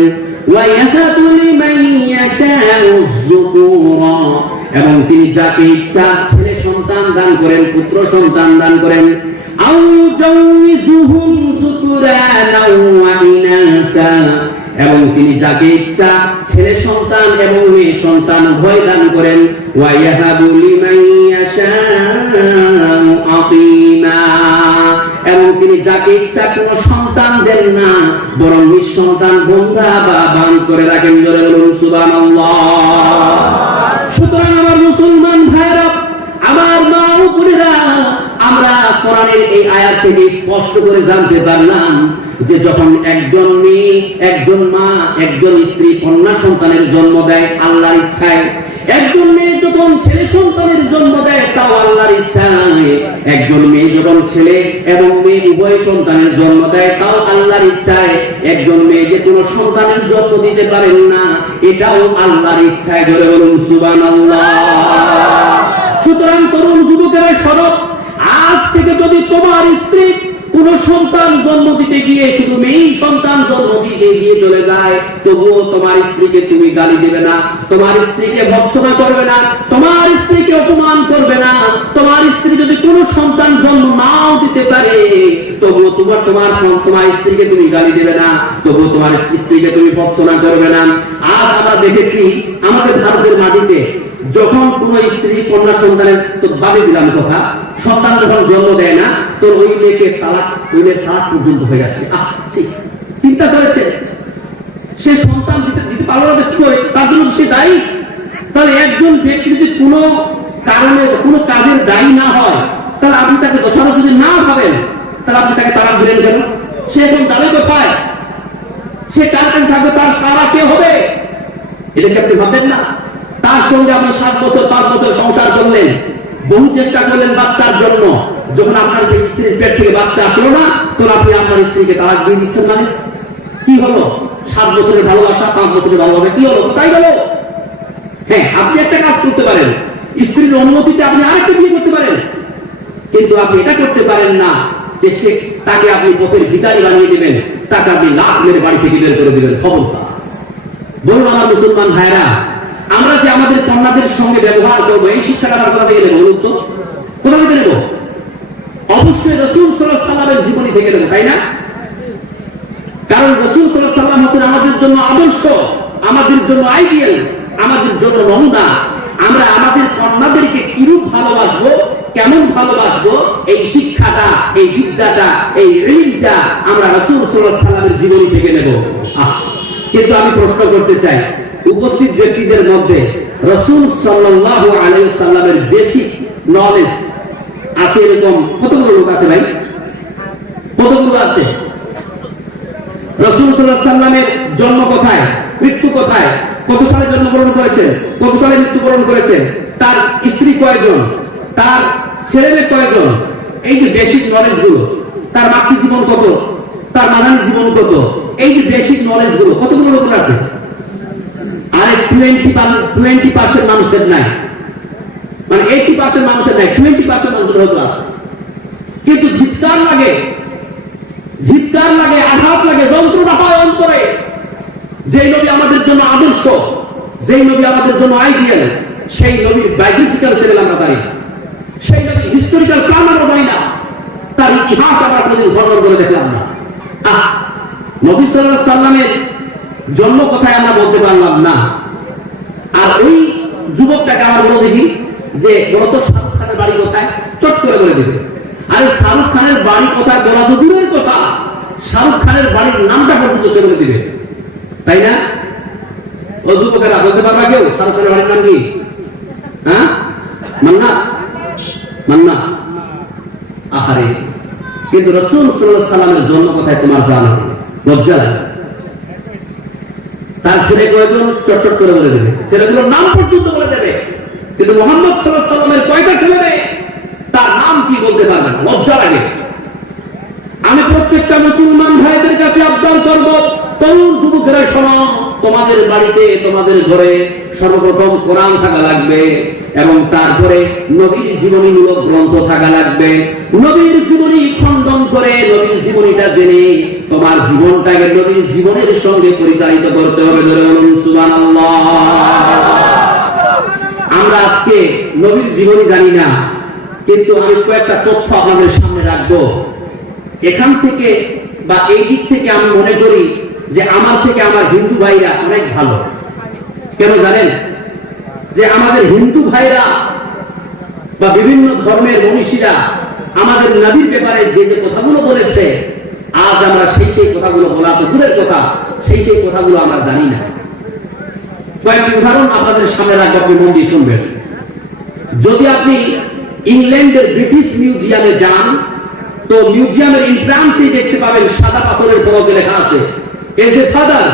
ওয়া ইয়াহাবু লিমান ইয়াশাউ যুকুরা, এবং তিনি যাকে ইচ্ছা ছেলে সন্তান দান করেন, পুত্র সন্তান দান করেন। আউ জাউযুহুম যুকরানা ওয়া ইনাসা, এবং তিনি যাকে ইচ্ছা ছেলে সন্তান এবং মেয়ে সন্তান উভয় দান করেন। ওয়া ইয়াহাবু লিমান ইয়াশাউ আতীমা, এবং তিনি যাকে ইচ্ছা কোনো সন্তান দেন না, বরং নিঃসন্তান বন্ধা বা বান করে রাখেন। জোরে বলুন সুবহানাল্লাহ। সুতরাং আমার মুসলমান ভাইরা, আমার মা ও বোনেরা, আমরা কোরআনের এই আয়াত থেকে স্পষ্ট করে জানতে পারলাম যে যখন একজন মেয়ে, একজন মা, একজন স্ত্রী কন্যা সন্তানের জন্ম দেয় আল্লাহর ইচ্ছায়, একজন মেয়ে যখন ছেলে সন্তানের জন্ম দেয় তাও আল্লাহর ইচ্ছায়, একজন মেয়ে যখন ছেলে এবং মেয়ে উভয় সন্তানের জন্ম দেয় তাও আল্লাহর ইচ্ছায়, একজন মেয়ে যে কোনো সন্তানের জন্ম দিতে পারেন না এটাও আল্লাহর ইচ্ছায়। ধরে বলুন সুবহানাল্লাহ। সুতরাং তরুণ যুবকেরা সরব, আজ থেকে যদি তোমার স্ত্রী কোন সন্তান জন্ম দিতে গিয়ে শুধু মেয়েই সন্তান জন্ম দিতে গিয়ে চলে যায়, তবুও তোমার স্ত্রীকে তুমি গালি দেবে না, তোমার স্ত্রীকে ভৎসনা করবে না, তোমার স্ত্রীকে অপমান করবে না। তোমার স্ত্রী যদি কোন সন্তান জন্ম নাও দিতে পারে তবুও তোমার স্ত্রীকে তুমি গালি দেবে না, তবুও তোমার স্ত্রীকে তুমি ভৎসনা করবে না। আজ আমরা দেখেছি আমাদের ভারতের মাটিতে যখন কোন স্ত্রী কন্যা সন্তানের, তো বাদে দিলাম কথা, সন্তান যখন জন্ম দেয় না তো ওই মেয়েকে তালাক পর্যন্ত হয়ে যাচ্ছে। চিন্তা করেছে সে সন্তান দিতে পারলো না, কি করে? তার জন্য সে দায়ী? তাহলে একজন ব্যক্তি যদি কোনো কারণে কোনো কাজের দায়ী না হয়, তাহলে আপনি তাকে দোষারোপ যদি না ভাবেন, তাহলে আপনি তাকে তালাক দিলেন কেন? সে এখন যাবে কোথায়? সে কার কাছে থাকবে? তার সারা কে হবে? এটাকে আপনি ভাববেন না? তার সঙ্গে আপনি 7 বছর 5 বছর সংসার করলেন, বহু চেষ্টা করলেন বাচ্চার জন্য, যখন আপনার স্ত্রীর পেট থেকে বাচ্চা আসলো না তখন আপনি আপনার স্ত্রীকে তালাক দিয়ে দিচ্ছেন। মানে কি হলো? 7 বছরের ভালোবাসা, 5 বছরের ভালোবাসা কি হলো? কোথায় গেল? হ্যাঁ, আপনি একটা কাজ করতে পারেন, স্ত্রীর অনুমতিতে আপনি আরেকটা বিয়ে করতে পারেন, কিন্তু আপনি এটা করতে পারেন না যে তাকে আপনি পথের ভিখারি বানিয়ে দিবেন, তাকে আপনি লাখ মেরে বাড়ি থেকে বের করে দিবেন। খবরদার। বলুন আমার মুসলমান ভাইরা, আমরা যে আমাদের কন্যাদের সঙ্গে ব্যবহার করবো এই শিক্ষাটা আমরা কোথা থেকে নেব? বলুন তো, কোথা থেকে নেব? অবশ্যই রাসূল সাল্লাল্লাহু আলাইহি ওয়াসাল্লামের জীবনী থেকে নেব, তাই না? কারণ রাসূল সাল্লাল্লাহু আলাইহি ওয়াসাল্লাম হচ্ছেন আমাদের জন্য আদর্শ, আমাদের জন্য আইডিয়াল, আমাদের জন্য নমুনা। আমরা আমাদের কন্যাদেরকে কিরূপ ভালোবাসবো, কেমন ভালোবাসবো, এই শিক্ষাটা, এই বিদ্যাটা, এই ইলমটা আমরা রাসূল সাল্লাল্লাহু আলাইহি ওয়াসাল্লামের জীবনী থেকে নেব। কিন্তু আমি প্রশ্ন করতে চাই, উপস্থিত ব্যক্তিদের মধ্যে রাসূল সাল্লাল্লাহু আলাইহি ওয়াসাল্লামের বেসিক নলেজ আছে এরকম কতগুলো লোক আছে ভাই? কতগুলো আছে? রাসূল সাল্লাল্লাহু আলাইহি ওয়াসাল্লামের জন্ম কোথায়, মৃত্যু কোথায়, কত সালে জন্মগ্রহণ করেছেন, কত সালে মৃত্যুবরণ করেছেন, তার স্ত্রী কয়জন, তার ছেলে মেয়ে কয়জন, এই যে বেসিক নলেজ গুলো, তার বাকি জীবন কত, তার মাদানী জীবন কত, এই যে বেসিক নলেজ গুলো কতগুলো লোকের আছে? আরে 20% মানুষের নাই, মানে 80% মানুষের নাই, 20% মানুষের হয়তো আছে। কিন্তু ধিক্কার লাগে, আঘাত লাগে, যন্ত্রণা হয় অন্তরে। যেই নবী আমাদের জন্য আদর্শ, যেই নবী আমাদের জন্য আইডিয়াল, সেই নবীর বায়োগ্রাফিক্যাল চ্যানেল আমরা জানি, সেই নবীর হিস্টোরিক্যাল প্ল্যান আমরা জানি না, তার ইতিহাস আমরা কোনদিন ঘটনা করে দেখলাম না। নবী সাল্লাল্লাহু আলাইহি ওয়াসাল্লামের জন্ম কোথায় আমরা বলতে পারলাম না। আর ওই যুবকটাকে আমরা বলে দেখি যে বলতো শাহরুখ খানের বাড়ি কোথায়, চট করে বলে দেবে। আরে শাহরুখ খানের বাড়ি কোথায় বলা তো দূরের কথা, শাহরুখ খানের বাড়ির নামটা পর্যন্ত সে বলে দিবে, তাই না? ও যুবকেরা বলতে পারবা কেউ শাহরুখ খানের বাড়ির নাম কি? হ্যাঁ, মান্না। আহারে, কিন্তু রাসূল সাল্লাল্লাহু আলাইহি ওয়াসাল্লামের জন্ম কোথায় তোমার জানা? লজ্জা লাগে। তার ছেলে কয়জন? চটচট করে বলে দেবে, ছেলেগুলোর নাম পর্যন্ত বলে দেবে, কিন্তু মুহাম্মদ সাল্লাল্লাহু আলাইহি ওয়াসাল্লামের কয়টা ছেলে মেয়ে তার নাম কি বলতে পারবে না, লজ্জা লাগে। আমি প্রত্যেকটা মুসলমান ভাইদের কাছে আবদার করব, তরুণ যুবকেরা শোনো, তোমাদের বাড়িতে, তোমাদের ঘরে সর্বপ্রথম কোরআন থাকা লাগবে এবং তারপরে নবীর জীবনীমূলক গ্রন্থ থাকা লাগবে। নবীর জীবনী খণ্ডন করে নবীর জীবনীটা জেনে তোমার জীবনটাকে নবীর জীবনের সঙ্গে পরিচালিত করতে হবে। সুবহানাল্লাহ। আমরা আজকে নবীর জীবনী জানি না, কিন্তু আমি কয়েকটা তথ্য আপনাদের সামনে রাখবো। এখান থেকে বা এই দিক থেকে আমি মনে করি যে আমার থেকে আমার হিন্দু ভাইরা অনেক ভালো। কেন জানেন? যে আমাদের হিন্দু ভাইরা বা বিভিন্ন ধর্মের মনীষীরা আমাদের নবীর ব্যাপারে যে যে কথাগুলো বলেছে, আজ আমরা সেই কথাগুলো বলা তো দূরের কথা, সেই কথাগুলো আমরা জানি না। কয়েকটি উদাহরণ আপনাদের সামনে রাখবো, আপনি মন দিয়ে শুনবেন। যদি আপনি ইংল্যান্ডের ব্রিটিশ মিউজিয়ামে যান, তো মিউজিয়ামের এন্ট্রান্সে দেখতে পাবেন সাদা পাথরের ফলকে লেখা আছে, as a father,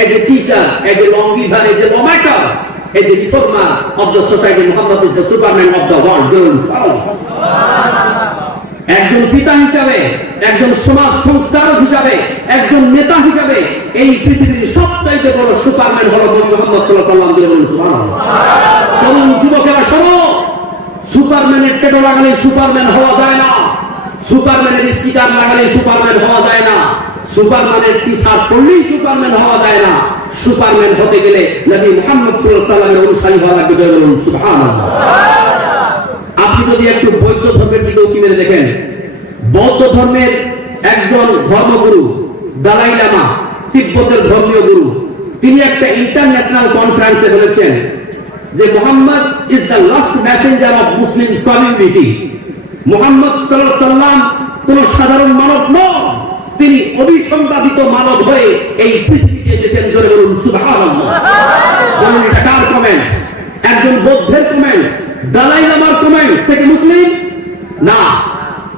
as a teacher, as a lawgiver, as a lawmaker, as a reformer of the society, Muhammad is the superman of the world. একজন পিতা হিসাবে, একজন সমাজ সংস্কারক হিসাবে, একজন নেতা হিসাবে এই পৃথিবীর সবচাইতে বড় সুপারম্যান হলো মুহাম্মদ সাল্লাল্লাহু আলাইহি ওয়াসাল্লাম। সুবহানাল্লাহ। যুবকেরা শোনো, সুপারম্যানের টেটো লাগালে সুপারম্যান হওয়া যায় না, সুপারম্যানের স্টিকার লাগালে সুপারম্যান হওয়া যায় না, সুপারম্যানের টি-শার্ট পরলেই সুপারম্যান হওয়া যায় না। সুপারম্যান হতে গেলে নবী মুহাম্মদ সাল্লাল্লাহু আলাইহি ওয়াসাল্লামের অনুসারী হওয়া লাগবে। সুবহানাল্লাহ। আপনি যদি একটু বৌদ্ধ ধর্মের দিকে উঁকি মেরে দেখেন, বৌদ্ধ ধর্মের একজন ধর্মগুরু দালাই লামা, তিব্বতের ধর্মীয় গুরু, তিনি একটা ইন্টারন্যাশনাল কনফারেন্সে বলেছেন যে Muhammad is the last Messenger of Muslim community. Muhammad সাল্লাল্লাহু আলাইহি ওয়াসাল্লাম কোন সাধারণ মানব নন, তিনি অবিসংবাদিত মানব হয়ে এই পৃথিবীতে এসেছেন। জোরে বলুন সুবহানাল্লাহ। বলুন এটা কার কমেন্ট? একজন বৌদ্ধের কমেন্ট, দালাই লামার কমেন্ট। সে কি মুসলিম? না,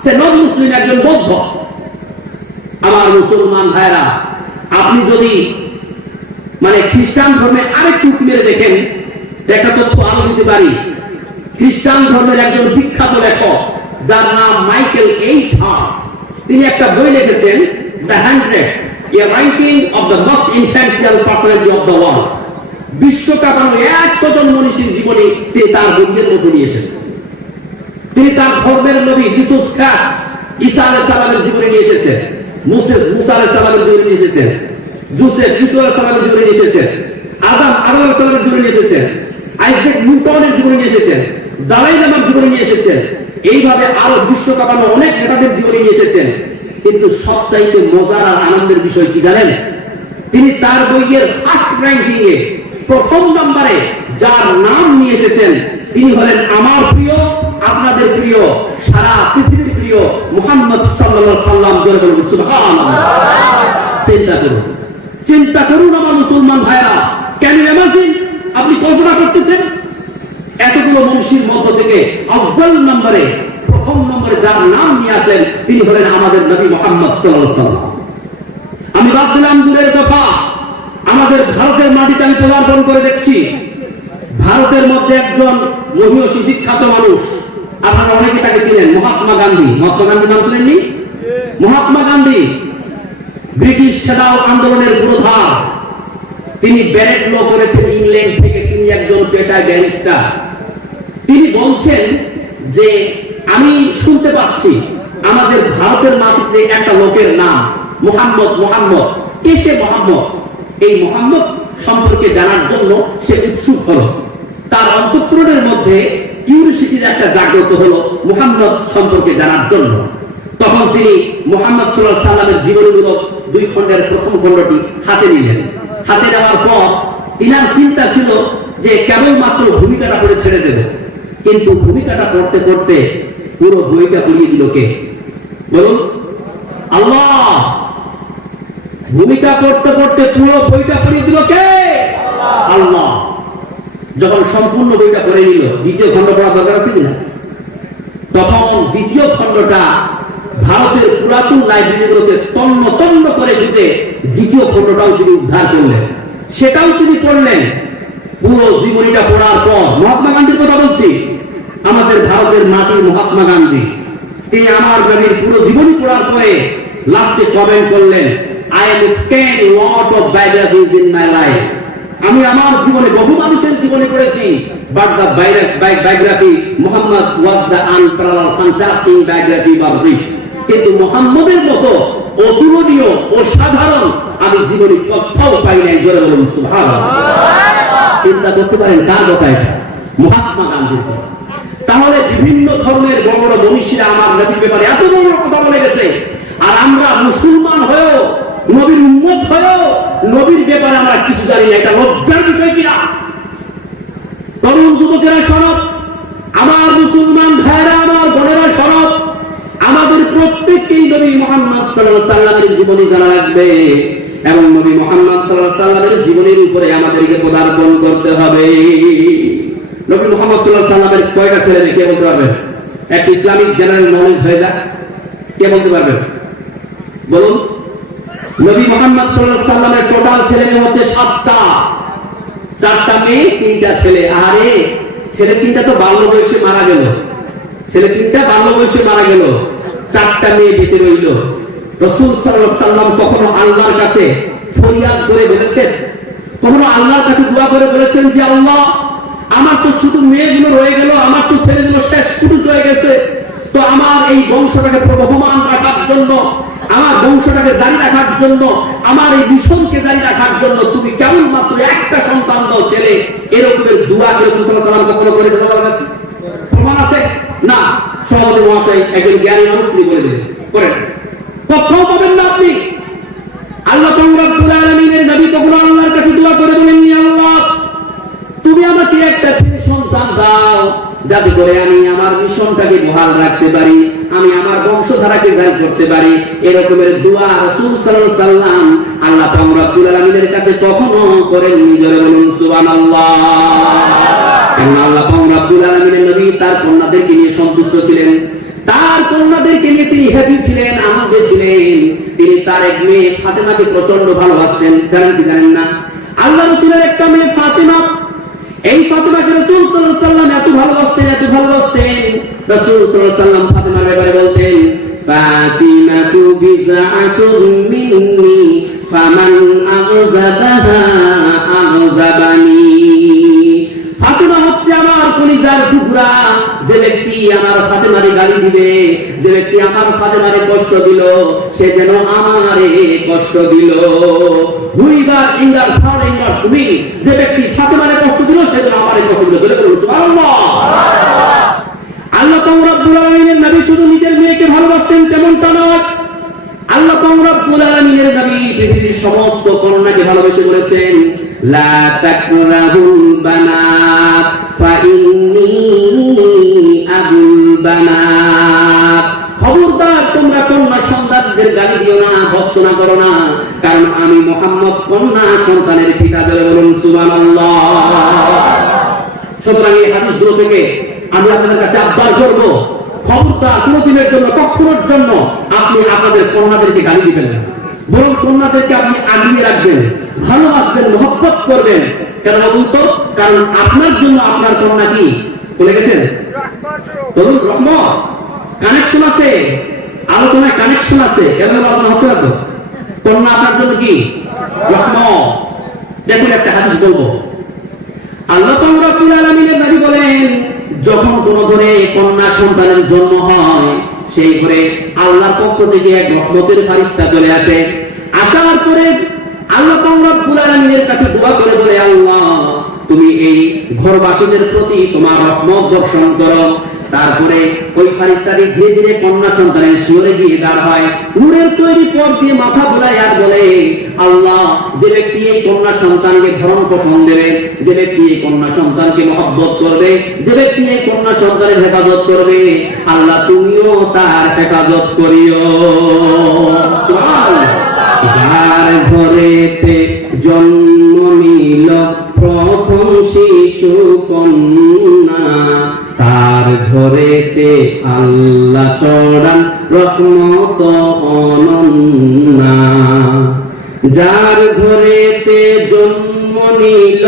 সে নন মুসলিম, একজন বৌদ্ধ। আমার মুসলমান ভাইরা, আপনি যদি খ্রিস্টান ধর্মে আরেকটু মেরে দেখেন, একটা তথ্য আরো দিতে পারি। খ্রিস্টান ধর্মের একজন বিখ্যাত লেখক যার নাম মাইকেল এইচ হার্ট, তিনি একটা বই লিখেছেন, the 100, A writing of the most influential personality of the world. বিশ্ব কাঁপানো 100 জন মনীষীর জীবনী তিনি তার বইয়ের মধ্যে নিয়ে এসেছেন। তিনি তার ধর্মের নবী জিসাস খ্রিস্ট ঈসা আলাইহিস সালামের জীবনী নিয়ে এসেছেন, মুসা আলাইহিস সালামের জীবনী নিয়ে এসেছেন, জোসেফ ঈসা আলাইহিস সালামের জীবনী নিয়ে এসেছেন, আদম আলাইহিস সালামের জীবনী নিয়ে এসেছেন, আইজাক নিউটনের জীবনী নিয়ে এসেছেন, দালাই লামার জীবনী নিয়ে এসেছেন। এইভাবে আরো বিশ্ব কাঁপানো অনেক নেতাদের জীবনী নিয়ে এসেছেন। কিন্তু সবচাইতে মজার আর আনন্দের বিষয় কি জানেন? তিনি তার বইয়ের ফার্স্ট র্যাঙ্কিং এ প্রথম নম্বরে যার নাম নিয়ে এসেছেন, তিনি হলেন আমার প্রিয়, আপনাদের প্রিয়, সারা পৃথিবীর প্রিয় মুহাম্মদ সাল্লাল্লাহু আলাইহি ওয়াসাল্লাম। জোরে বলুন সুবহানাল্লাহ। চিন্তা করুন আমার মুসলমান ভাইরা, ক্যান ইউ ইমাজিন? আপনি কল্পনা করতেছেন এতগুলো মনীষীর মধ্য থেকে আউয়াল নম্বরে, প্রথম নম্বরে যার নাম নিয়ে আসলেন, তিনি হলেন আমাদের নবী মুহাম্মদ সাল্লাল্লাহু আলাইহি ওয়াসাল্লাম। আমি বাদ দিলাম দূরের কথা, আমাদের ভারতের মাটিতে আমি পদার্পণ করে দেখছি। ভারতের মধ্যে একজন মহিয়সী বিখ্যাত মানুষ, আপনারা অনেকে তাকে চিনেন, মহাত্মা গান্ধী। মহাত্মা গান্ধী নাম শুনেননি? মহাত্মা গান্ধী ব্রিটিশ খেদাও আন্দোলনের পুরোধা। তিনি ব্যারেক ল করেছেন ইংল্যান্ড থেকে, তিনি একজন পেশায় ব্যারিস্টার। তিনি বলছেন যে আমি শুনতে পাচ্ছি আমাদের ভারতের মাটিতে একটা লোকের নাম মুহাম্মদ। মুহাম্মদ কে? সে মুহাম্মদ। এই মুহাম্মদ সম্পর্কে জানার জন্য সে উৎসুক হলো। তার অন্তঃকরণের মধ্যে কিউরিওসিটির একটা জাগ্রত হলো মুহাম্মদ সম্পর্কে জানার জন্য। তখন তিনি মুহাম্মদ সাল্লাল্লাহু আলাইহি ওয়াসাল্লামের জীবনীমূলক 2 খণ্ডের প্রথম খণ্ডটি হাতে নিলেন। হাতে নেওয়ার পর তিনার চিন্তা ছিল যে কেবলমাত্র ভূমিকাটা পড়ে ছেড়ে দেব, কিন্তু ভূমিকাটা পড়তে পড়তে পুরো বইটা পড়িয়ে দিল কে? বলুন, আল্লাহ। ভূমিকা পড়তে পড়তে পুরো বইটা পড়িয়ে দিল কে? আল্লাহ। যখন সম্পূর্ণ বইটা পড়ে নিল, দ্বিতীয় খণ্ড পড়া দরকার আছে কিনা? তখন দ্বিতীয় খণ্ডটা ভারতের পুরাতন লাইব্রেরিগুলোতে তন্ন তন্ন করে খুঁজে দ্বিতীয় খণ্ডটাও তিনি উদ্ধার করলেন, সেটাও তিনি পড়লেন। পুরো জীবনীটা পড়ার পর, মহাত্মা গান্ধীর কথা বলছি, আমাদের ভারতের মাটির মহাত্মা গান্ধী, তিনি আমার নবীর পুরো জীবনী পড়ার পরে লাস্টে কমেন্ট করলেন, I am scanned a lot of biographies in my life. আমি আমার জীবনে বহু মানুষের জীবনী পড়েছি, but the biography Muhammad was the unparalleled, fantastic biography of which, কিন্তু মুহাম্মদের মতো অতুলনীয় ও সাধারণ আমি জীবনী কোথাও পাই নাই। জোরে বলুন সুবহানাল্লাহ। চিন্তা করতে পারেন কার কথা এটা? মহাত্মা গান্ধীর কথা। তাহলে বিভিন্ন ধর্মের বড় বড় মনীষীরা আমার নবীর ব্যাপারে এত বড় বড় কথা বলে গেছে, আর আমরা মুসলমান হয়েও, নবীর উম্মত হয়েও নবীর ব্যাপারে আমরা কিছু জানি না। এটা লজ্জার বিষয় কিনা? তরুণ যুবকেরা সরব, আমার মুসলমান ভাইরা, আমার বোনেরা সরব, আমাদের প্রত্যেককেই নবী মুহাম্মদ সাল্লাল্লাহু আলাইহি সাল্লামের জীবনী জানা লাগবে এবং নবী মুহাম্মদ সাল্লাল্লাহু আলাইহি সাল্লামের জীবনের উপরে আমাদেরকে পদার্পণ করতে হবে। নবী মুহাম্মদ সাল্লাল্লাহু আলাইহি সাল্লামের কয়টা ছেলে মেয়ে কে বলতে পারবেন? একটা ইসলামিক জেনারেল নলেজ হয়ে যায়, কে বলতে পারবেন বলুন? নবী মুহাম্মদ সাল্লাল্লাহু আলাইহি সাল্লামের টোটাল ছেলে মেয়ে হচ্ছে 7টা, 4টা মেয়ে 3টা ছেলে। আরে ছেলে 3টা তো বাল্য বয়সে মারা গেল, ছেলে 3টা বাল্য বয়সে মারা গেল, 4টা মেয়ে বেঁচে রইল। রাসূল সাল্লাল্লাহু আলাইহি সাল্লাম কখনো আল্লাহর কাছে ফরিয়াদ করে বলেছেন, কখনো আল্লাহর কাছে দোয়া করে বলেছেন যে আল্লাহ, আমার তো শুধু মেয়েগুলো রয়ে গেল, আমার তো ছেলেগুলো শেষ পুরুষ হয়ে গেছে, তো আমার এই বংশটাকে প্রবহমান রাখার জন্য, আমার বংশটাকে জারি রাখার জন্য, আমার এই মিশনকে জারি রাখার জন্য তুমি কেমন মাত্র একটা সন্তান দাও ছেলে, এরকমের দোয়া করে রাসূল সাল্লাল্লাহু আলাইহি সাল্লাম কখনো করেছেন আল্লাহর কাছে? প্রমাণ আছে না? সভাপতি মহাশয় একজন জ্ঞানী মানুষ, তিনি বলে দিলেন, করেন। কোথাও পাবেন না আপনি। আল্লাহ রাব্বুল আলামিনের নবী কখনো আল্লাহর কাছে দোয়া করে বলেননি, আল্লাহ তুমি আমাকে একটা ছেলে সন্তান দাও, যাতে করে আমি আমার মিশনটাকে বহাল রাখতে পারি, আমি আমার বংশধারাকে জারি করতে পারি। এরকমের দোয়া রাসূল সাল্লাল্লাহু আলাইহি সাল্লাম আল্লাহ পাক রব্বুল আলামিনের কাছে কখনো করেননি। জোরে বলুন সুবহানাল্লাহ। কারণ আল্লাহ পাক রব্বুল আলামিনের নবী তার কন্যাদেরকে নিয়ে সন্তুষ্ট ছিলেন, তার কন্যাদেরকে নিয়ে তিনি হ্যাপি ছিলেন, আনন্দে ছিলেন। তিনি তার এক মেয়ে ফাতেমাকে প্রচন্ড ভালোবাসতেন, জানেন কি জানেন না? আল্লাহ রাসূলের একটা মেয়ে ফাতেমা, এই ফাতেমাকে রাসূল সাল্লাল্লাহু আলাইহি সাল্লাম এত ভালোবাসতেন, এত ভালোবাসতেন। রাসূল সাল্লাল্লাহু আলাইহি সাল্লাম ফাতেমার ব্যাপারে বলতেন, ফাতিমাতু বিজআতুন মিন্নি ফামান আগযাবাহা আগযাবানি। ফাতেমা হচ্ছে আমার কলিজার টুকরা, যে ব্যক্তি আমার ফাতেমারে গালি দিবে, যে ব্যক্তি আমার ফাতেমারে কষ্ট দিল, সে যেন আমারে কষ্ট দিল। হুইবার ইন্দার সারেন্ডার তুমি, যে ব্যক্তি ফাতেমারে কষ্ট দিল, সে যেন আমারে কষ্ট দিল। বলে বলুন সুবহানাল্লাহ। আল্লাহ পাক রব্বুল আলামিনের নবী শুধু নিজের মেয়েকে ভালোবাসতেন তেমনটা নয়, আল্লাহ পাক রব্বুল আলামিনের নবী পৃথিবীর সমস্ত কন্যাকে ভালোবেসে বলেছেন, লা তাকরাহুল বানাত ফাইন্নী আবুল বানাত। খবরদার তোমরা কন্যা সন্তানদের গালি দিও না, ভৎসনা করো না, কারণ আমি মুহাম্মদ কন্যা সন্তানের পিতা। বলুন সুবহানাল্লাহ। সুতরাং এই হাদিসগুলো থেকে আমি আপনাদের কাছে আবদার করব, খবরদার কোনদিনের জন্য, কখনোর জন্য আপনি আপনাদের কন্যাদেরকে গালি দিবেন না, বরং কন্যাদেরকে আপনি আগিয়ে রাখবেন, ভালোবাসবেন, মহব্বত করবেন। কেন বলুন তো? কারণ আপনার জন্য আপনার কন্যা কি বলে গেছেন? বলুন রহমত। কানেকশন আছে, আলোচনায় কানেকশন আছে, এর মধ্যে আলোচনা হচ্ছে না তো? কন্যা আপনার জন্য কি রহমত। দেখুন একটা হাদিস বলবো, আল্লাহ পাক রব্বুল আলামিনের নবী বলেন, যখন কোন ঘরে কন্যা সন্তানের জন্ম হয়, সেই ঘরে আল্লাহর পক্ষ থেকে এক রহমতের ফেরেশতা চলে আসে। আসার পরে আল্লাহ পাক রব্বুল আলামিনের কাছে দোয়া করে বলে, আল্লাহ তুমি এই ঘরবাসীদের প্রতি তোমার রহমত বর্ষণ করো। তারপরে ওই ফেরেশতাটি ধীরে ধীরে কন্যা সন্তানের শিয়রে গিয়ে দাঁড় হয়, নূরের তৈরি পথ দিয়ে মাথা বুলায় আর বলে, আল্লাহ যে ব্যক্তি এই কন্যা সন্তানকে ভরণ পোষণ দেবে, যে ব্যক্তি এই কন্যা সন্তানকে মহব্বত করবে, যে ব্যক্তি এই কন্যা সন্তানের হেফাজত করবে, আল্লাহ তুমিও তার হেফাজত করিও। যার ঘরেতে জন্ম নিল প্রথম শিশু কন্যা, তার ঘরেতে আল্লাহ ছড়ান রহমত অনন্যা। যার ঘরেতে জন্ম নিল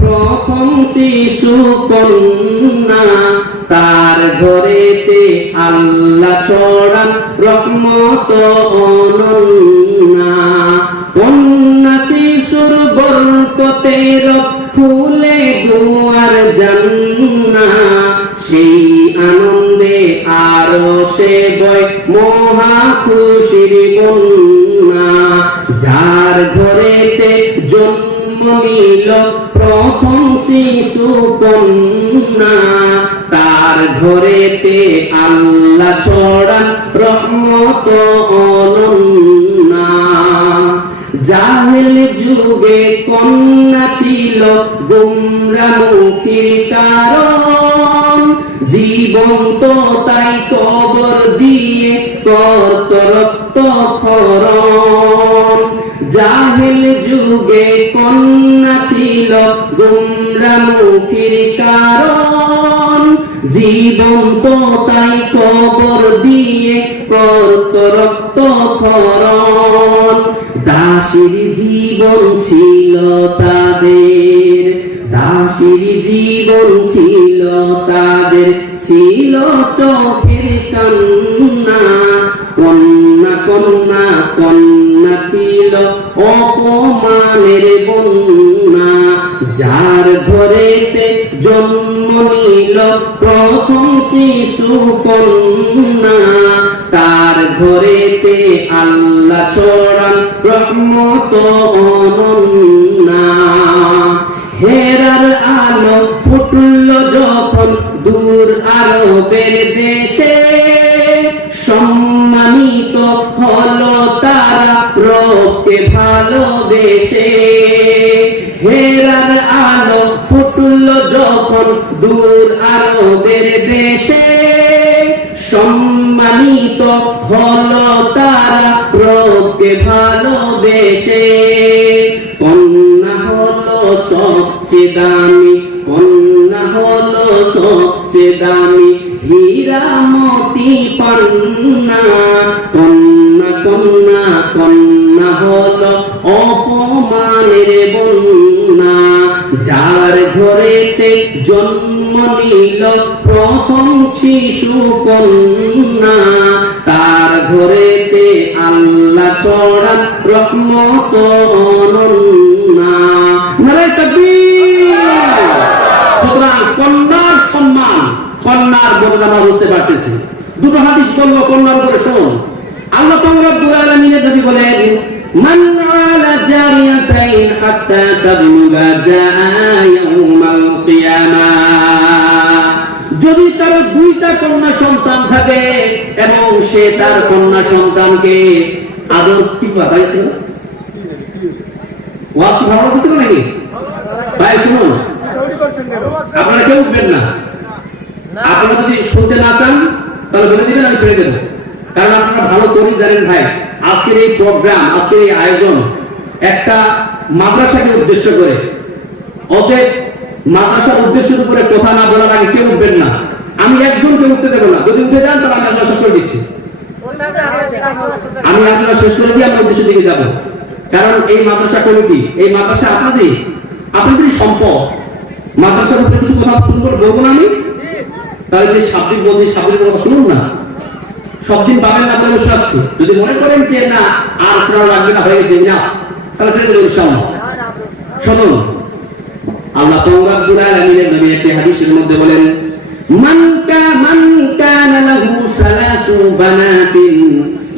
প্রথম শিশু কন্যা, তার ঘরেতে আল্লাহ ছড়ান রহমত অনন্যা। কন্যা শিশুর বরকতের খুলে দুয়ার জান্নাত, সেই আনন্দে আরো সে বয় মহা খুশির বন্যা। যার ঘরেতে জন্ম নিল প্রথম শিশু কন্যা, তার ঘরেতে আল্লাহ ছড়ান রহমত অনন্যা। জাহেল যুগে কন্যা ছিল গুমরামুখীর কারণ, জীবন্ত তাই কবর দিয়ে কত রক্ত ক্ষরণ। জাহেল যুগে কন্যা ছিল গুমরামুখীর কারণ, জীবন্ত তাই কবর দিয়ে কত রক্ত ক্ষরণ। দাসীর জীবন ছিল তাদের, দাসীর জীবন ছিল তাদের, ছিল চোখের কান্না। কন্যা কন্যা কন্যা ছিল অপমানের বন্যা, যার ঘরেতে জন্ম নিল প্রথম শিশু কন্যা, তার ঘরেতে আল্লাহ ছড়ান রহমত অনন্যা। হেরার আলো ফুটল যখন দূর আরবের দেশে, সম্মানিত হলো তারা রবকে ভালোবেসে। হেরার আলো ফুটল যখন দূর আরবের দেশে, সম্মানিত হলো তারা রবকে ভালোবেসে। কন্যা হলো সবচেয়ে দামি, কন্যা হলো সবচেয়ে দামি, হীরা মতি পান্না। কন্যা কন্যা কন্যা হলো অপমানের বন্যা, যার ঘরেতে জন্ম নিল প্রথম শিশু কন্যা, তার ঘরেতে আল্লাহ ছড়ান রহমত অনন্যা। নারে তাকবীর। সুতরাং কন্যার সম্মান, কন্যার মর্যাদা আমরা বুঝতে পারতেছি। দুটো হাদিস বলবো কন্যার উপরে, শোন। আল্লাহ রাব্বুল আলামিনের নবী বলেন, মান আলা জারিয়াতাইন হাত্তা তাবলুগা জাআ ইয়াউমাল কিয়ামাহ। যদি তার দুইটা কন্যা সন্তান থাকে এবং সে তার কন্যা সন্তানকে আদর কি পাঠাইছে, ওয়াজ ভালো কিছু নাকি ভাই? শুনুন, আপনারা কেউ উঠবেন না। আপনারা যদি শুনতে না চান তাহলে বলে দিবেন, আমি ছেড়ে দেবো। কারণ আপনারা ভালো করেই জানেন ভাই, আজকের এই প্রোগ্রাম, আজকের এই আয়োজন একটা মাদ্রাসাকে উদ্দেশ্য করে। অতএব মাদ্রাসার উদ্দেশ্যের উপরে কথা না বলার আগে কেউ উঠবেন না। আমি একজনকে উঠতে দেবো না। যদি উঠে যান তাহলে আমি আপনার শেষ করে দিচ্ছি। আমি আপনারা শেষ করে দিয়ে আমার উদ্দেশ্যের দিকে যাব। কারণ এই মাদ্রাসা কমিটি, এই মাদ্রাসা আপনাদের, আপনাদেরই সম্পদ। মাদ্রাসার উপরে কিছু কথা শুনবো, বলবো না আমি? তাহলে যে শাব্দিক বলছি, শাব্দিক কথা শুনুন না। সব দিন পাবেন না, আপনাদের শোনাচ্ছি। যদি মনে করেন যে না আর শোনা লাগবে না, হয়ে গেছে না, তাহলে ছেড়ে দেবেন ইনশাআল্লাহ। শুনুন, আল্লাহ রাব্বুল আলামিনের নবী একটি হাদিসের মধ্যে বলেন, মান কানা লাহু সালাসু বানাতিন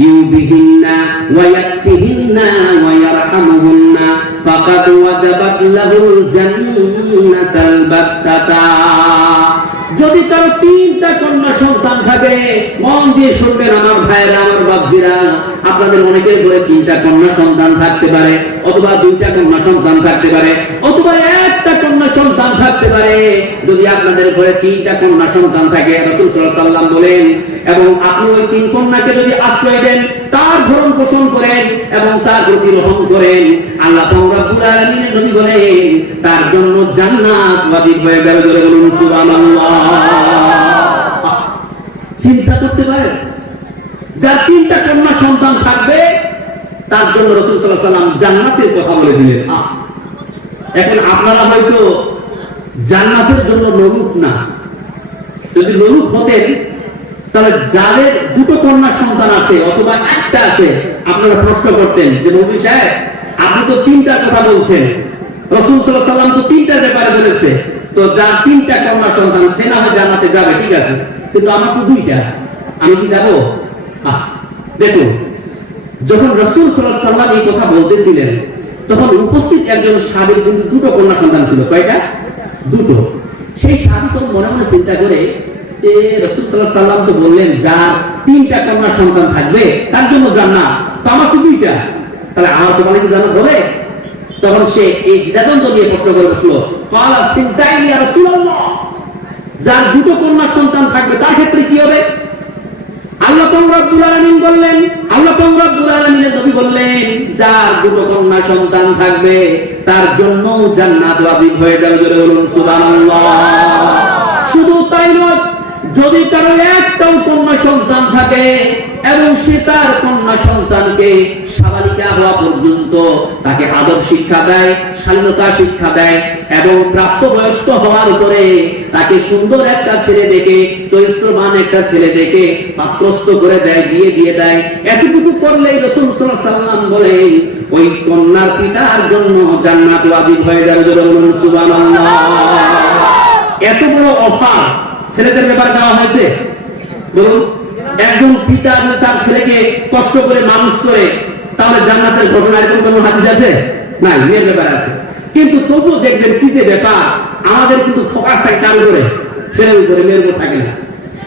ইউবিহিন্না ওয়া ইয়াকফিহিন্না ওয়া ইয়ারহামুহুন্না ফাকাদ ওয়াজাবাত লাহুল জান্নাতাল বাত্তাতা। যদি তার তিনটা কন্যা সন্তান থাকে, মন দিয়ে শুনবেন আমার ভাইরা, আমার বাপজিরা, আপনাদের অনেকের ঘরে তিনটা কন্যা সন্তান থাকতে পারে, অথবা দুইটা কন্যা সন্তান থাকতে পারে, অথবা একটা কন্যা সন্তান থাকতে পারে। যদি আপনাদের ঘরে তিনটা কন্যা সন্তান থাকে, রাসূল সাল্লাল্লাহু আলাইহি ওয়াসাল্লাম বলেন, এবং আপনি ওই তিন কন্যাকে যদি আশ্রয় দেন, তার ভরণ পোষণ করেন এবং তার প্রতি রহম করেন, আল্লাহ রাব্বুল আলামিনের নবী বলেন তার জন্য জান্নাত ওয়াজিব হয়ে গেল। জোরে বলুন সুবহানাল্লাহ। চিন্তা করতে পারেন, যার তিনটা কন্যা সন্তান থাকবে তার জন্য রাসূল সাল্লাল্লাহু আলাইহি ওয়াসাল্লাম জান্নাতের কথা বলে দিলেন। এখন আপনারা হয়তো জান্নাতের জন্য লোলুপ না। যদি লোলুপ হতেন তাহলে যাদের দুটো কন্যা সন্তান আছে অথবা একটা আছে, আপনারা প্রশ্ন করতেন যে নবী সাহেব আপনি তো তিনটার কথা বলছেন, রাসূল সাল্লাল্লাহু আলাইহি ওয়াসাল্লাম তো তিনটার ব্যাপারে বলেছে, তো যার তিনটা কন্যা সন্তান সে না হয় জান্নাতে যাবে, ঠিক আছে, কিন্তু আমার তো দুইটা, আমি কি যাবো? দেখুন, যখন রাসূল সাল্লাল্লাহু আলাইহি ওয়াসাল্লাম এই কথা বলতেছিলেন, তখন উপস্থিত একজন সাহাবীর কিন্তু দুটো কন্যা সন্তান ছিল। কয়টা? দুটো। সেই সাহাবী তো মনে মনে চিন্তা করে যে রাসূল সাল্লাল্লাহু আলাইহি ওয়াসাল্লাম তো বললেন যার তিনটা কন্যা সন্তান থাকবে তার জন্য জান্নাত, তো আমার তো দুইটা, তাহলে আমার তো মালিক জান্নাত হবে। তখন সে এই দ্বিধাদ্বন্দ্ব নিয়ে প্রশ্ন করে বসলো, ক্বালা সিনতাইন ইয়া রাসূলুল্লাহ, যার দুটো কন্যা সন্তান থাকবে তার ক্ষেত্রে কি হবে? আল্লাহ রাব্বুল আলামিন বললেন, আল্লাহ রাব্বুল আলামিনের নবী বললেন যার দুটো কন্যা সন্তান থাকবে তার জন্য জান্নাত ওয়াজিব হয়ে যাবে। জোরে বলুন সুবহানাল্লাহ। শুধু তাই নয়, যদি কারো একটাও কন্যা সন্তান থাকে এবং সে তার কন্যা সন্তানকে সাবালিকা হওয়া পর্যন্ত তাকে আদব শিক্ষা দেয়, শালীনতা শিক্ষা দেয় এবং প্রাপ্তবয়স্ক হওয়ার পরে তাকে সুন্দর একটা ছেলে দেখে, চরিত্রবান একটা ছেলে দেখে পাত্রস্থ করে দেয়, বিয়ে দিয়ে দেয়, এতটুকু করলেই রাসূল সাল্লাল্লাহু আলাইহি ওয়াসাল্লাম বলেন ওই কন্যার পিতার জন্য জান্নাত ওয়াজিব হয়ে যাবে। জোরে বলুন সুবহানাল্লাহ। এত বড় অফার ছেলেদের ব্যাপারে দেওয়া হয়েছে। বলুন, একজন পিতা তার ছেলেকে কষ্ট করে মানুষ করে তাহলে জান্নাতের ঘটনা এরকম কোনো হাদিস আছে? নাই, মেয়ের ব্যাপারে আছে। কিন্তু তবুও দেখবেন কি যে ব্যাপার, আমাদের কিন্তু ফোকাস থাকে কার উপরে? ছেলের উপরে, মেয়ের উপর থাকে না।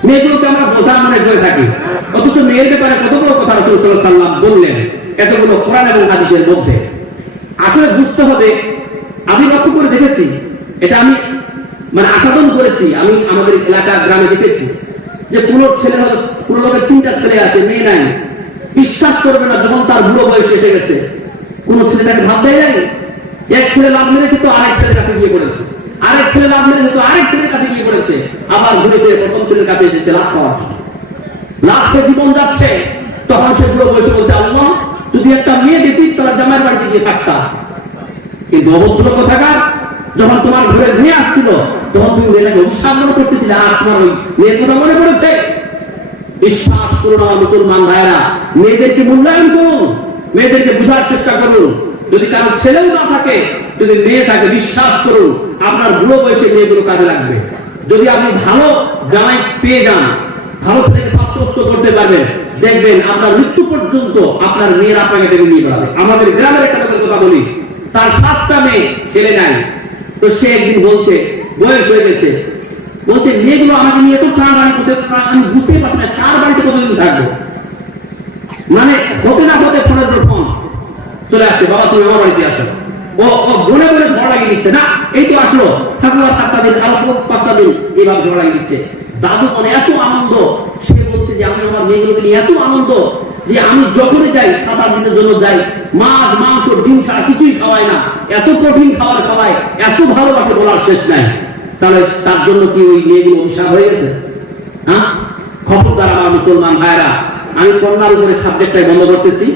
মেয়েগুলোকে আমরা বোঝা মনে করে থাকি, অথচ মেয়ের ব্যাপারে কত বড় কথা রাসূল সাল্লাল্লাহু আলাইহি ওয়াসাল্লাম বললেন এতগুলো কোরআন এবং হাদিসের মধ্যে। আসলে বুঝতে হবে, আমি লক্ষ্য করে দেখেছি, এটা আমি আসাদন করেছি, আমি আমাদের এলাকা গ্রামে দেখেছি যে কোন ছেলে, কোন লোকের তিনটা ছেলে আছে, মেয়ে নাই। বিশ্বাস করবে না, যখন তার বুড়ো বয়স এসে গেছে কোন ছেলে তাকে ভাব দেয় নাই। এক ছেলে লাভ মেরেছে তো আরেক ছেলের কাছে গিয়ে পড়েছে, আরেক ছেলে লাভ মেরেছে তো আরেক ছেলের কাছে গিয়ে পড়েছে, আবার ঘুরে ফিরে প্রথম ছেলের কাছে এসেছে লাভ খাওয়ার। লাভ খেয়ে জীবন যাচ্ছে, তখন সে বুড়ো বয়সে বলছে আল্লাহ যদি একটা মেয়ে দিতি তারা জামাইয়ের বাড়িতে গিয়ে থাকতাম। কিন্তু অভদ্র কথাকার, যখন তোমার ঘরে মেয়ে আসছিল তখন তুমি মেয়েটাকে অভিশাপ মনে করতেছিলে, আর তোমার ওই মেয়ের কথা মনে পড়েছে। বিশ্বাস করুন আমার মুসলমান ভাইরা, মেয়েদেরকে মূল্যায়ন করুন, মেয়েদেরকে বোঝার চেষ্টা করুন। যদি কারো ছেলেও না থাকে, যদি মেয়ে থাকে, বিশ্বাস করুন আপনার বুড়ো বয়সে মেয়েগুলো কাজে লাগবে। যদি আপনি ভালো জামাই পেয়ে যান, ভালো ছেলেকে পাত্রস্থ করতে পারবেন, দেখবেন আপনার মৃত্যু পর্যন্ত আপনার মেয়ের আপনাকে টেনে নিয়ে বেড়াবে। আমাদের গ্রামের একটা কথা বলি, তার 7টা মেয়ে, ছেলে নাই। তো সে একদিন বলছে, বয়স হয়ে গেছে, বলছে মেয়েগুলো আমাকে নিয়ে এত টানাটানি করছে, আমি বুঝতেই পারছি না কার বাড়িতে কতদিন থাকবো। হতে না হতে ফোনের ফোন চলে আসছে, বাবা তুমি আমার বাড়িতে আসো। ও বলে বলে ঝড় লাগিয়ে দিচ্ছে, না এই তো আসলো, থাকলো আর 7টা দিন, আরো 5টা দিন, এইভাবে ঝড় লাগিয়ে দিচ্ছে। দাদু মনে এত আনন্দ, সে বলছে যে আমি আমার মেয়েগুলোকে নিয়ে এত আনন্দ যে আমি যখনই যাই 7-8 দিনের জন্য যাই, মাছ মাংস ডিম ছাড়া কিছুই খাওয়াই না, এত প্রোটিন খাবার খাওয়াই, এত ভালোবাসে বলার শেষ নাই। তাহলে তার জন্য কি ওই মেয়েগুলো অভিশাপ হয়ে গেছে? খবরদার আমার মুসলমান ভাইরা, আমি কন্যার উপরে সাবজেক্টটাই বন্ধ করতেছি।